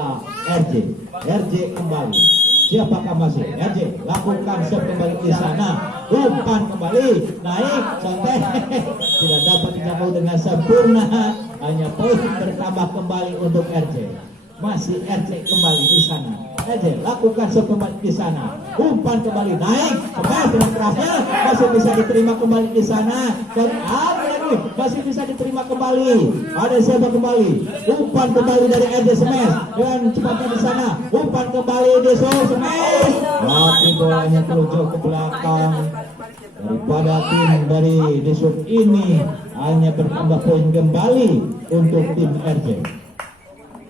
RJ kembali. Siapakah masih? RJ lakukan set kembali di sana, umpan kembali naik santai tidak dapat dijangkau dengan sempurna, hanya poin bertambah kembali untuk RJ. Masih RJ kembali di sana. RJ lakukan set kembali di sana, umpan kembali naik kembali dengan kerasnya masih bisa diterima kembali di sana dan masih bisa diterima kembali. Ada siapa kembali? Umpan kembali dari RJ smash dan cepatnya di sana. Umpan kembali di smash. Tapi bolanya terjun ke belakang daripada tim dari Disub ini, hanya bertambah poin kembali untuk tim RJ.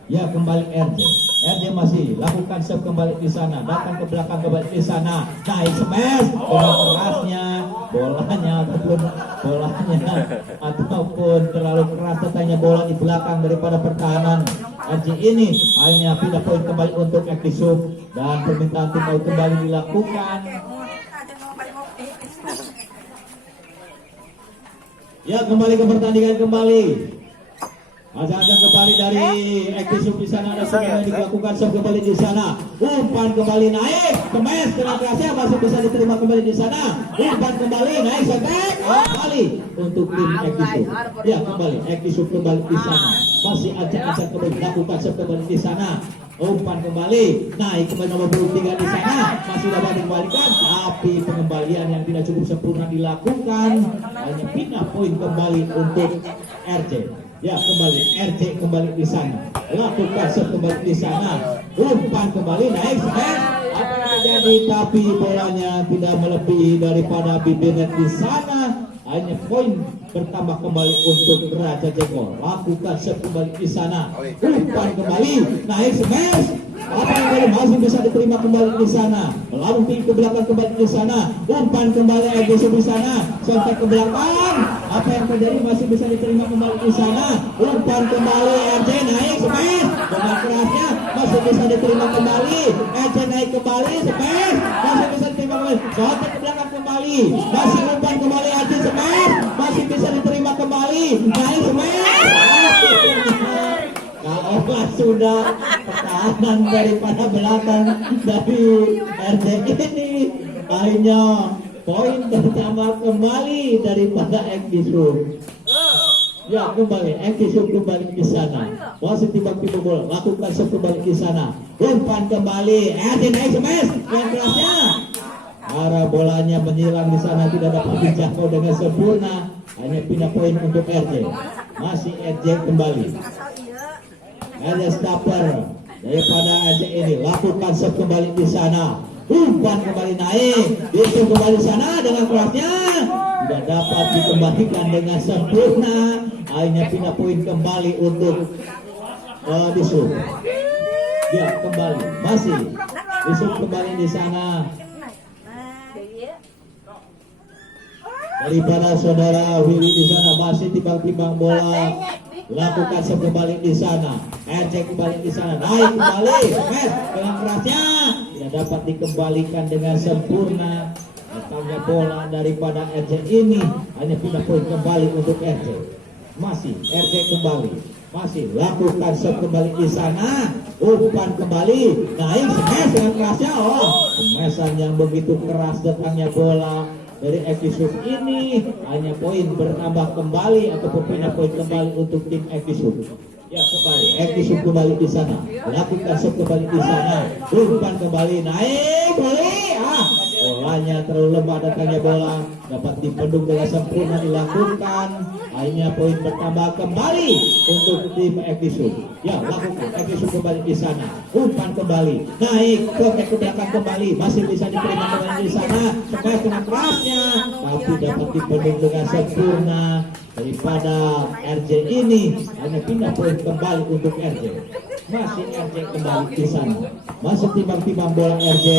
Ya, kembali RJ masih lakukan serve kembali di sana, datang ke belakang kembali di sana, naik smash dengan kerasnya bolanya ataupun terlalu keras tetanya bola di belakang daripada pertahanan RJ ini, hanya pindah poin kembali untuk Ekdisub dan permintaan tim out kembali dilakukan. Ya, kembali ke pertandingan kembali. Ada kembali dari Ekdisub di sana, ada semuanya dilakukan serve kembali di sana. Umpan kembali naik, kemes dengan kerasnya masih bisa diterima kembali di sana. Umpan kembali naik setek kembali untuk tim Ekdisub. Ya, kembali Ekdisub kembali di sana. Masih acak-acak kembali lakukan serve kembali di sana. Umpan kembali naik kembali nomor 23 di sana, masih dapat dikembalikan, tapi pengembalian yang tidak cukup sempurna dilakukan, hanya pindah poin kembali untuk RJ. Ya, kembali RJ kembali di sana, lakukan serve kembali di sana, umpan kembali naik smash, apa yang terjadi? Tapi bolanya tidak melebihi daripada bibir net di sana, hanya poin bertambah kembali untuk Raja Jengkol. Lakukan serve kembali di sana, umpan kembali naik smash, apa yang masih bisa diterima kembali di sana, lalu ke belakang kembali di sana, umpan kembali Ekdisub di sana sampai ke belakang. Apa yang terjadi? Masih bisa diterima kembali di sana. Umpan kembali, RJ naik, smash. Dengan kerasnya masih bisa diterima kembali. RJ naik kembali, smash. Masih bisa diterima kembali. Sontek ke belakang kembali. Masih umpan kembali, RJ smash. Masih bisa diterima kembali. Naik, smash. Kalau sudah pertahanan daripada belakang dari RJ ini, akhirnya poin pertama kembali daripada Ekisub. Ya, kembali Ekisub kembali ke sana. Wasit tiba-tiba bola, lakukan serve kembali ke sana. Umpan kembali, RJ naik smash. Yang kerasnya arah bolanya menyilang di sana, tidak dapat dijangkau dengan sempurna. Hanya pindah poin untuk RJ. Masih RJ kembali. Ada stopper daripada RJ ini, lakukan serve kembali di sana. Umpan kembali naik, itu kembali sana dengan kerasnya, tidak dapat dikembalikan dengan sempurna. Akhirnya pindah poin kembali untuk Disub. Ya, kembali masih Disub kembali di sana daripada saudara Willy di sana, masih timbang-timbang bola. Lakukan serve kembali di sana. RJ kembali di sana, naik kembali, smash dengan kerasnya, tidak dapat dikembalikan dengan sempurna. Datangnya bola daripada RJ ini, hanya pindah poin kembali untuk RJ. Masih RJ kembali, masih lakukan serve kembali di sana. Umpan kembali, naik smash dengan kerasnya. Oh, smashan yang begitu keras. Datangnya bola dari Ekisub ini, hanya poin bertambah kembali ataupun pindah poin kembali untuk tim Ekisub. Ya, kembali Ekisub kembali di sana, lakukan serve kembali di sana. Umpan kembali, naik kembali. Bolanya terlalu lemah. Datangnya bola dapat dipendung dengan sempurna, dilakukan. Akhirnya poin bertambah kembali untuk tim Ekisub. Ya, lakukan Ekisub kembali di sana. Umpan kembali, naik ke belakang kembali, masih bisa diterima kembali di sana. Supaya kena kerasnya, tapi dapat dipendung dengan sempurna daripada RJ ini. Hanya pindah poin kembali untuk RJ. Masih RJ kembali di sana, masih timbang-timbang bola RJ.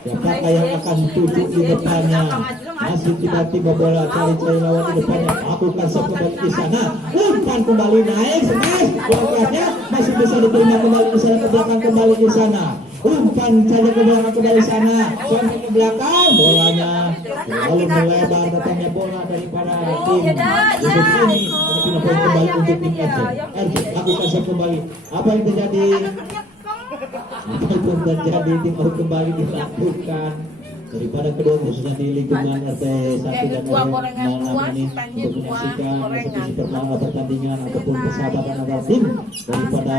Siapakah yang akan tuju di depannya? Masih tiba-tiba bola cari-cari lawan di depannya. Lakukan serve kembali di sana. Umpan kembali naik, smash. Bolanya masih bisa diterima kembali di sana, ke belakang kembali di sana. Umpan saja ke belakang kembali sana. Sampai ke belakang, bolanya lalu melebar. Datangnya bola daripada tim Yusuf ini. Ada pindah poin kembali untuk tim RJ. RJ lakukan serve kembali. Apa yang terjadi? Apapun terjadi, tim harus kembali dilakukan daripada kedua khususnya di lingkungan RT 1 dan RT 06 ini untuk menyaksikan eksekusi pertandingan ataupun persahabatan antar tim daripada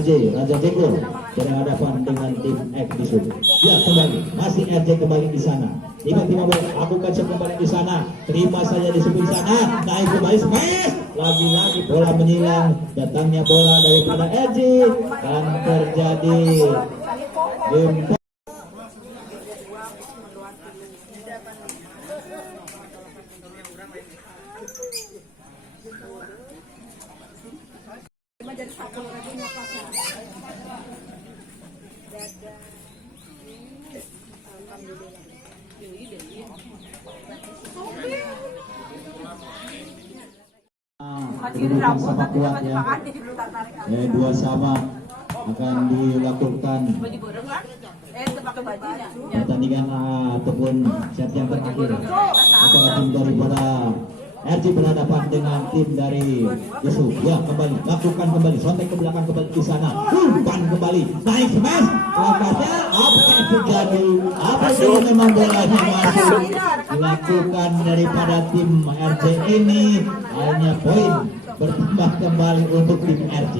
RJ Raja Jeko berhadapan dengan tim Ekisub. Ya, kembali masih RJ kembali di sana. Tiba-tiba bola lakukan serve kembali di sana. Terima saja di sebelah sana. Naik kembali, smash. Lagi-lagi bola menyilang. Datangnya bola daripada RJ dan terjadi game. Kedudukan sama kuat ya. 2 sama akan dilakukan pertandingan ataupun set yang terakhir antara tim daripada RJ berhadapan dengan tim dari Yusuf. Ya, kembali lakukan kembali, sontek ke belakang kembali di sana. Umpan kembali, naik smash. Langkahnya apa yang terjadi? Apa yang memang bolanya masuk? Dilakukan daripada tim RJ ini, hanya poin bertambah kembali untuk tim RJ.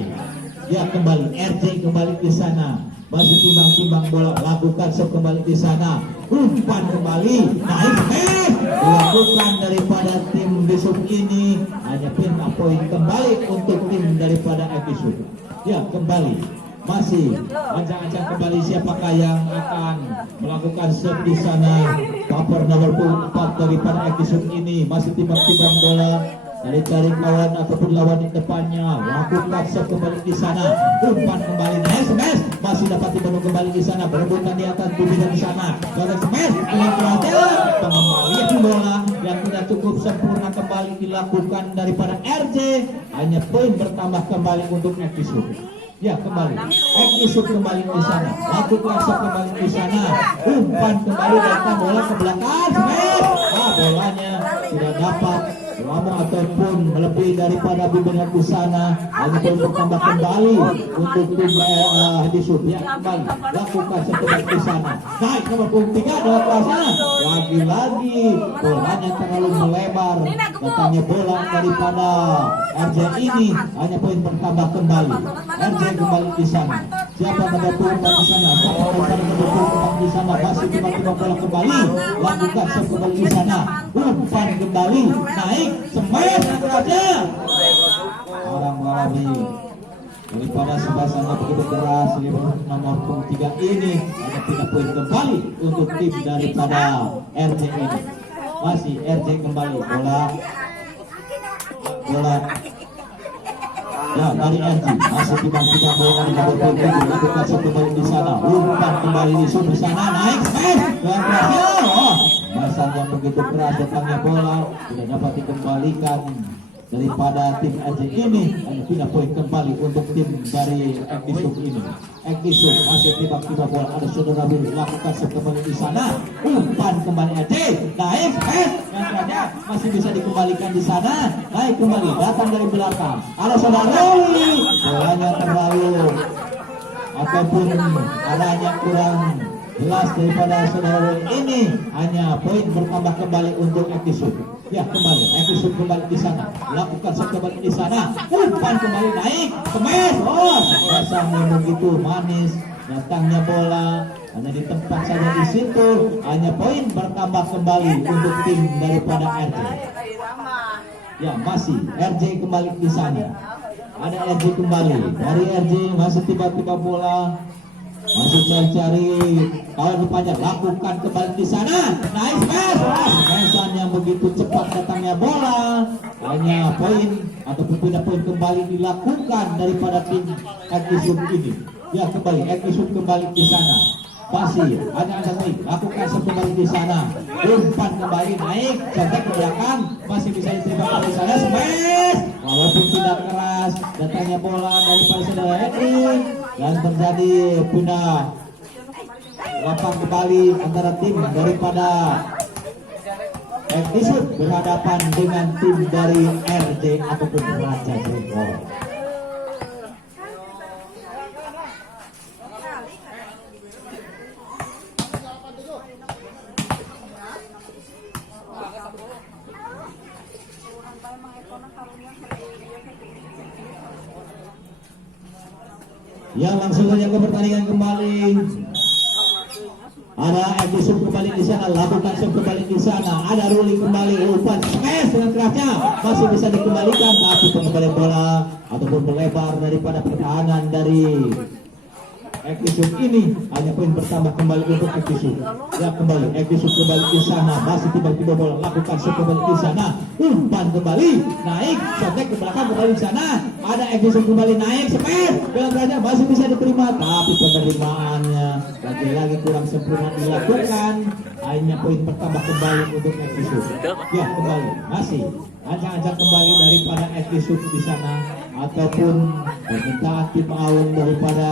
Ya, kembali RJ kembali di sana. Masih timbang-timbang bola, lakukan serve kembali di sana. Umpan kembali, naik smash. Dilakukan daripada tim Disub ini, hanya pindah poin kembali untuk tim daripada Ekisub. Ya, kembali masih ancang-ancang kembali siapakah yang akan melakukan serve di sana. Paper nomor 4 daripada Ekisub ini masih timbang-timbang bola, cari lawan ataupun lawan di depannya. Lakukan serve kembali di sana. Umpan kembali, naik smash. Masih dapat dipenuh kembali di sana. Berebutan di atas bibir di sana. Lakukan smash. Dengan kerasnya pengembalian bola yang tidak cukup sempurna kembali dilakukan daripada RJ. Hanya poin bertambah kembali untuk Ekisuk. Ya, kembali Ekisuk kembali di sana, lakukan shot kembali di sana, umpan kembali, datang bola ke belakang, bolanya tidak dapat lama ataupun lebih daripada bimbingan di sana. Hanya poin bertambah kembali untuk tim Ekisuk. Ya, kembali lakukan shot kembali di sana, naik nomor 3 dalam kelasnya, lagi-lagi bolanya terlalu melebar, datangnya bola daripada RJ ini. Hanya poin bertambah kembali, RJ kembali di sana. Siapa mendapat umpan di sana? Siapa mendapat umpan di sana? Masih tiba-tiba bola kembali, lakukan shot kembali di sana, umpan kembali, naik, smash saja. Orang mengalami daripada sebasannya begitu keras. Nomor 3 ini hanya tidak poin kembali untuk tim daripada RJ ini. Masih RJ kembali, bola ya dari RJ, masih tiba-tiba bola di nomor 7, lakukan shot kembali di sana, umpan kembali di sana, naik, smash dan berhasil. Masa yang begitu keras, datangnya bola tidak dapat dikembalikan daripada tim RJ ini. Hanya pindah poin kembali untuk tim dari Ekisuk ini. Ekisuk masih tiba-tiba bola, ada saudara Will, lakukan shot kembali di sana, umpan kembali RJ, naik, yang ada masih bisa dikembalikan di sana, naik kembali, datang dari belakang, ada saudara Will, bolanya terlalu ataupun arahnya kurang jelas daripada saudara ini. Hanya poin bertambah kembali untuk Ekisuk. Ya, kembali Ekisuk kembali di sana, lakukan shot kembali di sana, umpan kembali, naik, smash. Rasanya begitu manis, datangnya bola hanya di tempat saja di situ. Hanya poin bertambah kembali untuk tim daripada RJ. Ya, masih RJ kembali di sana, ada RJ kembali, dari RJ masih tiba-tiba bola, masih cari-cari kawan depannya, lakukan kembali di sana, naik, smash yang begitu cepat datangnya bola. Hanya poin ataupun pindah poin kembali dilakukan daripada tim Ekisuk ini. Ya, kembali Ekisuk kembali di sana, masih hanya ada poin, lakukan shot kembali di sana, umpan kembali, naik, cetek ke belakang, masih bisa diterima di sana, smash walaupun tidak keras, datangnya bola daripada saudara Edwin. Dan terjadi pindah lapang kembali antara tim daripada Ekisuk berhadapan dengan tim dari RJ ataupun Raja Bogor. Yang langsung saja ke pertandingan kembali. Ada Ekisuk kembali di sana, lakukan shot kembali di sana, ada Ruli kembali, umpan smash dengan kerasnya, masih bisa dikembalikan, tapi pengembalian bola ataupun melebar daripada pertahanan dari Ekisuk ini. Hanya poin bertambah kembali untuk Ekisuk. Ya, kembali Ekisuk kembali di sana, masih tiba-tiba bola, lakukan shot kembali di sana, umpan kembali, naik, shotnya ke belakang kembali di sana, ada Ekisuk kembali, naik, smash dengan kerasnya, masih bisa diterima, tapi penerimaannya lagi-lagi kurang sempurna dilakukan. Hanya poin bertambah kembali untuk Ekisuk. Ya, kembali masih ajak-ajak kembali daripada Ekisuk di sana, ataupun permintaan tim awal daripada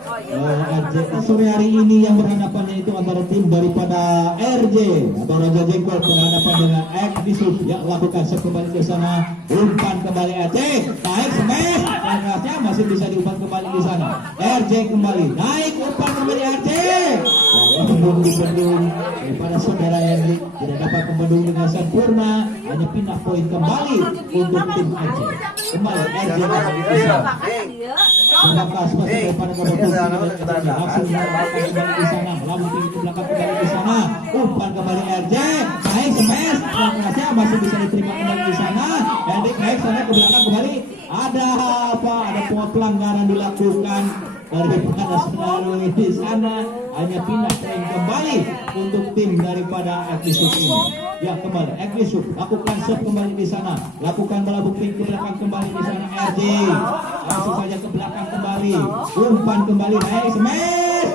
RJ. Sore hari ini yang berhadapan yaitu antara tim daripada RJ atau Raja Jengkol berhadapan dengan Ekisuk. Ya, lakukan shot kembali ke sana, umpan kembali RJ, naik, smash, kerasnya masih bisa diumpan kembali di sana. RJ kembali, naik, umpan kembali RJ. Membendung daripada saudara RJ tidak dapat membendung dengan sempurna. Hanya pindah poin kembali untuk tim RJ. Kembali RJ kembali di sana. Sebakas masih daripada nomor 2 langsung kembali di sana, melambung tinggi ke belakang kembali di sana, umpan kembali RJ, naik, smash, dan kerasnya masih bisa diterima kembali di sana. Hendrik naik sana ke belakang kembali. Ada apa? Ada pelanggaran dilakukan daripada saudara di sana. Hanya pindah poin kembali untuk tim daripada Ekisuk ini. Ya, kembali Ekisuk, lakukan shot kembali di sana, lakukan bola bukti ke belakang kembali di sana RJ, langsung saja ke belakang kembali, umpan kembali, naik, smash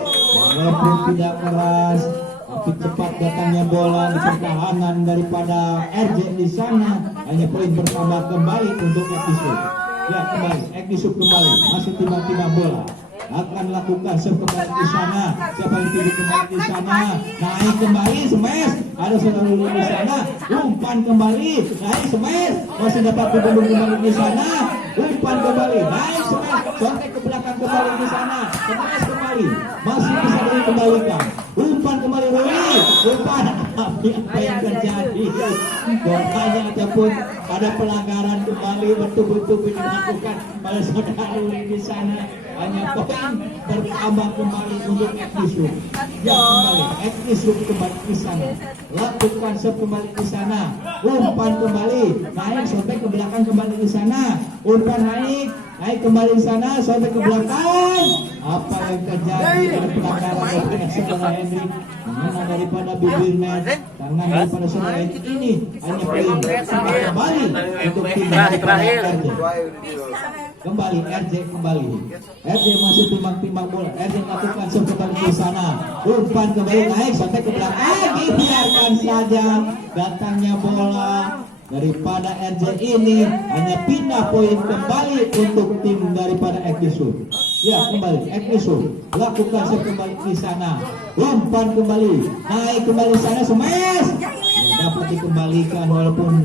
walaupun tidak keras, Tapi cepat datangnya bola di pertahanan daripada RJ di sana. Hanya poin bertambah kembali untuk Ekisub. Ya kembali, Ekisub kembali, masih tiba-tiba bola. Akan lakukan serve kembali di sana. Siapa yang pilih kembali di sana? Naik kembali, smash. Ada saudara Ruli di sana. Umpan kembali, naik smash. Masih dapat dibendung kembali di sana. Umpan kembali, naik smash. Contek ke belakang kembali di sana. Smash kembali, masih bisa dikembalikan. Umpan kembali Ruli. Umpan apa yang terjadi? Bolanya ataupun ada pelanggaran kembali betul-betul dilakukan oleh saudara Ruli di sana. Hanya poin bertambah kembali untuk Ekisub. Ya kembali, Ekisub kembali di sana. Lakukan serve kembali di sana. Umpan kembali, naik sampai ke belakang kembali di sana. Umpan naik, naik kembali di sana sampai ke belakang. Apa yang terjadi? Ada pelanggaran daripada saudara Hendrik. Mana daripada bibir net, tangan daripada saudara Hendrik ini hanya poin bertambah kembali untuk tim terakhir. Kembali RJ kembali. RJ masih timbang-timbang bola. RJ lakukan serve kembali di sana. Umpan kembali naik sampai ke belakang. Biarkan saja datangnya bola daripada RJ ini hanya pindah poin kembali untuk tim daripada Ekisub. Ya kembali Ekisub lakukan serve kembali di sana. Umpan kembali naik kembali di sana smash. Dapat dikembalikan walaupun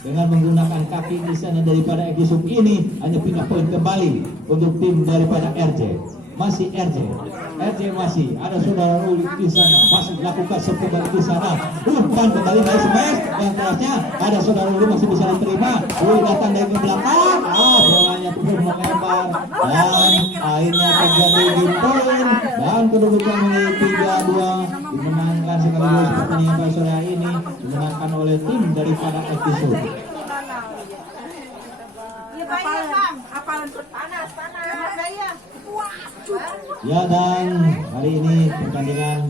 dengan menggunakan kaki di sana daripada Ekisub ini hanya pindah poin kembali untuk tim daripada RJ. Masih RJ masih ada saudara Ruli di sana, masih lakukan serve kembali di sana. Umpan kembali dari smash yang kerasnya ada saudara Ruli masih bisa diterima. Ruli datang dari ke belakang, bolanya pun melebar dan akhirnya terjadi game point dan kedudukan menjadi 3-2 dimenangkan sekaligus pertandingan pada sore hari ini dimenangkan oleh tim daripada Ekisub. Ya dan hari ini pertandingan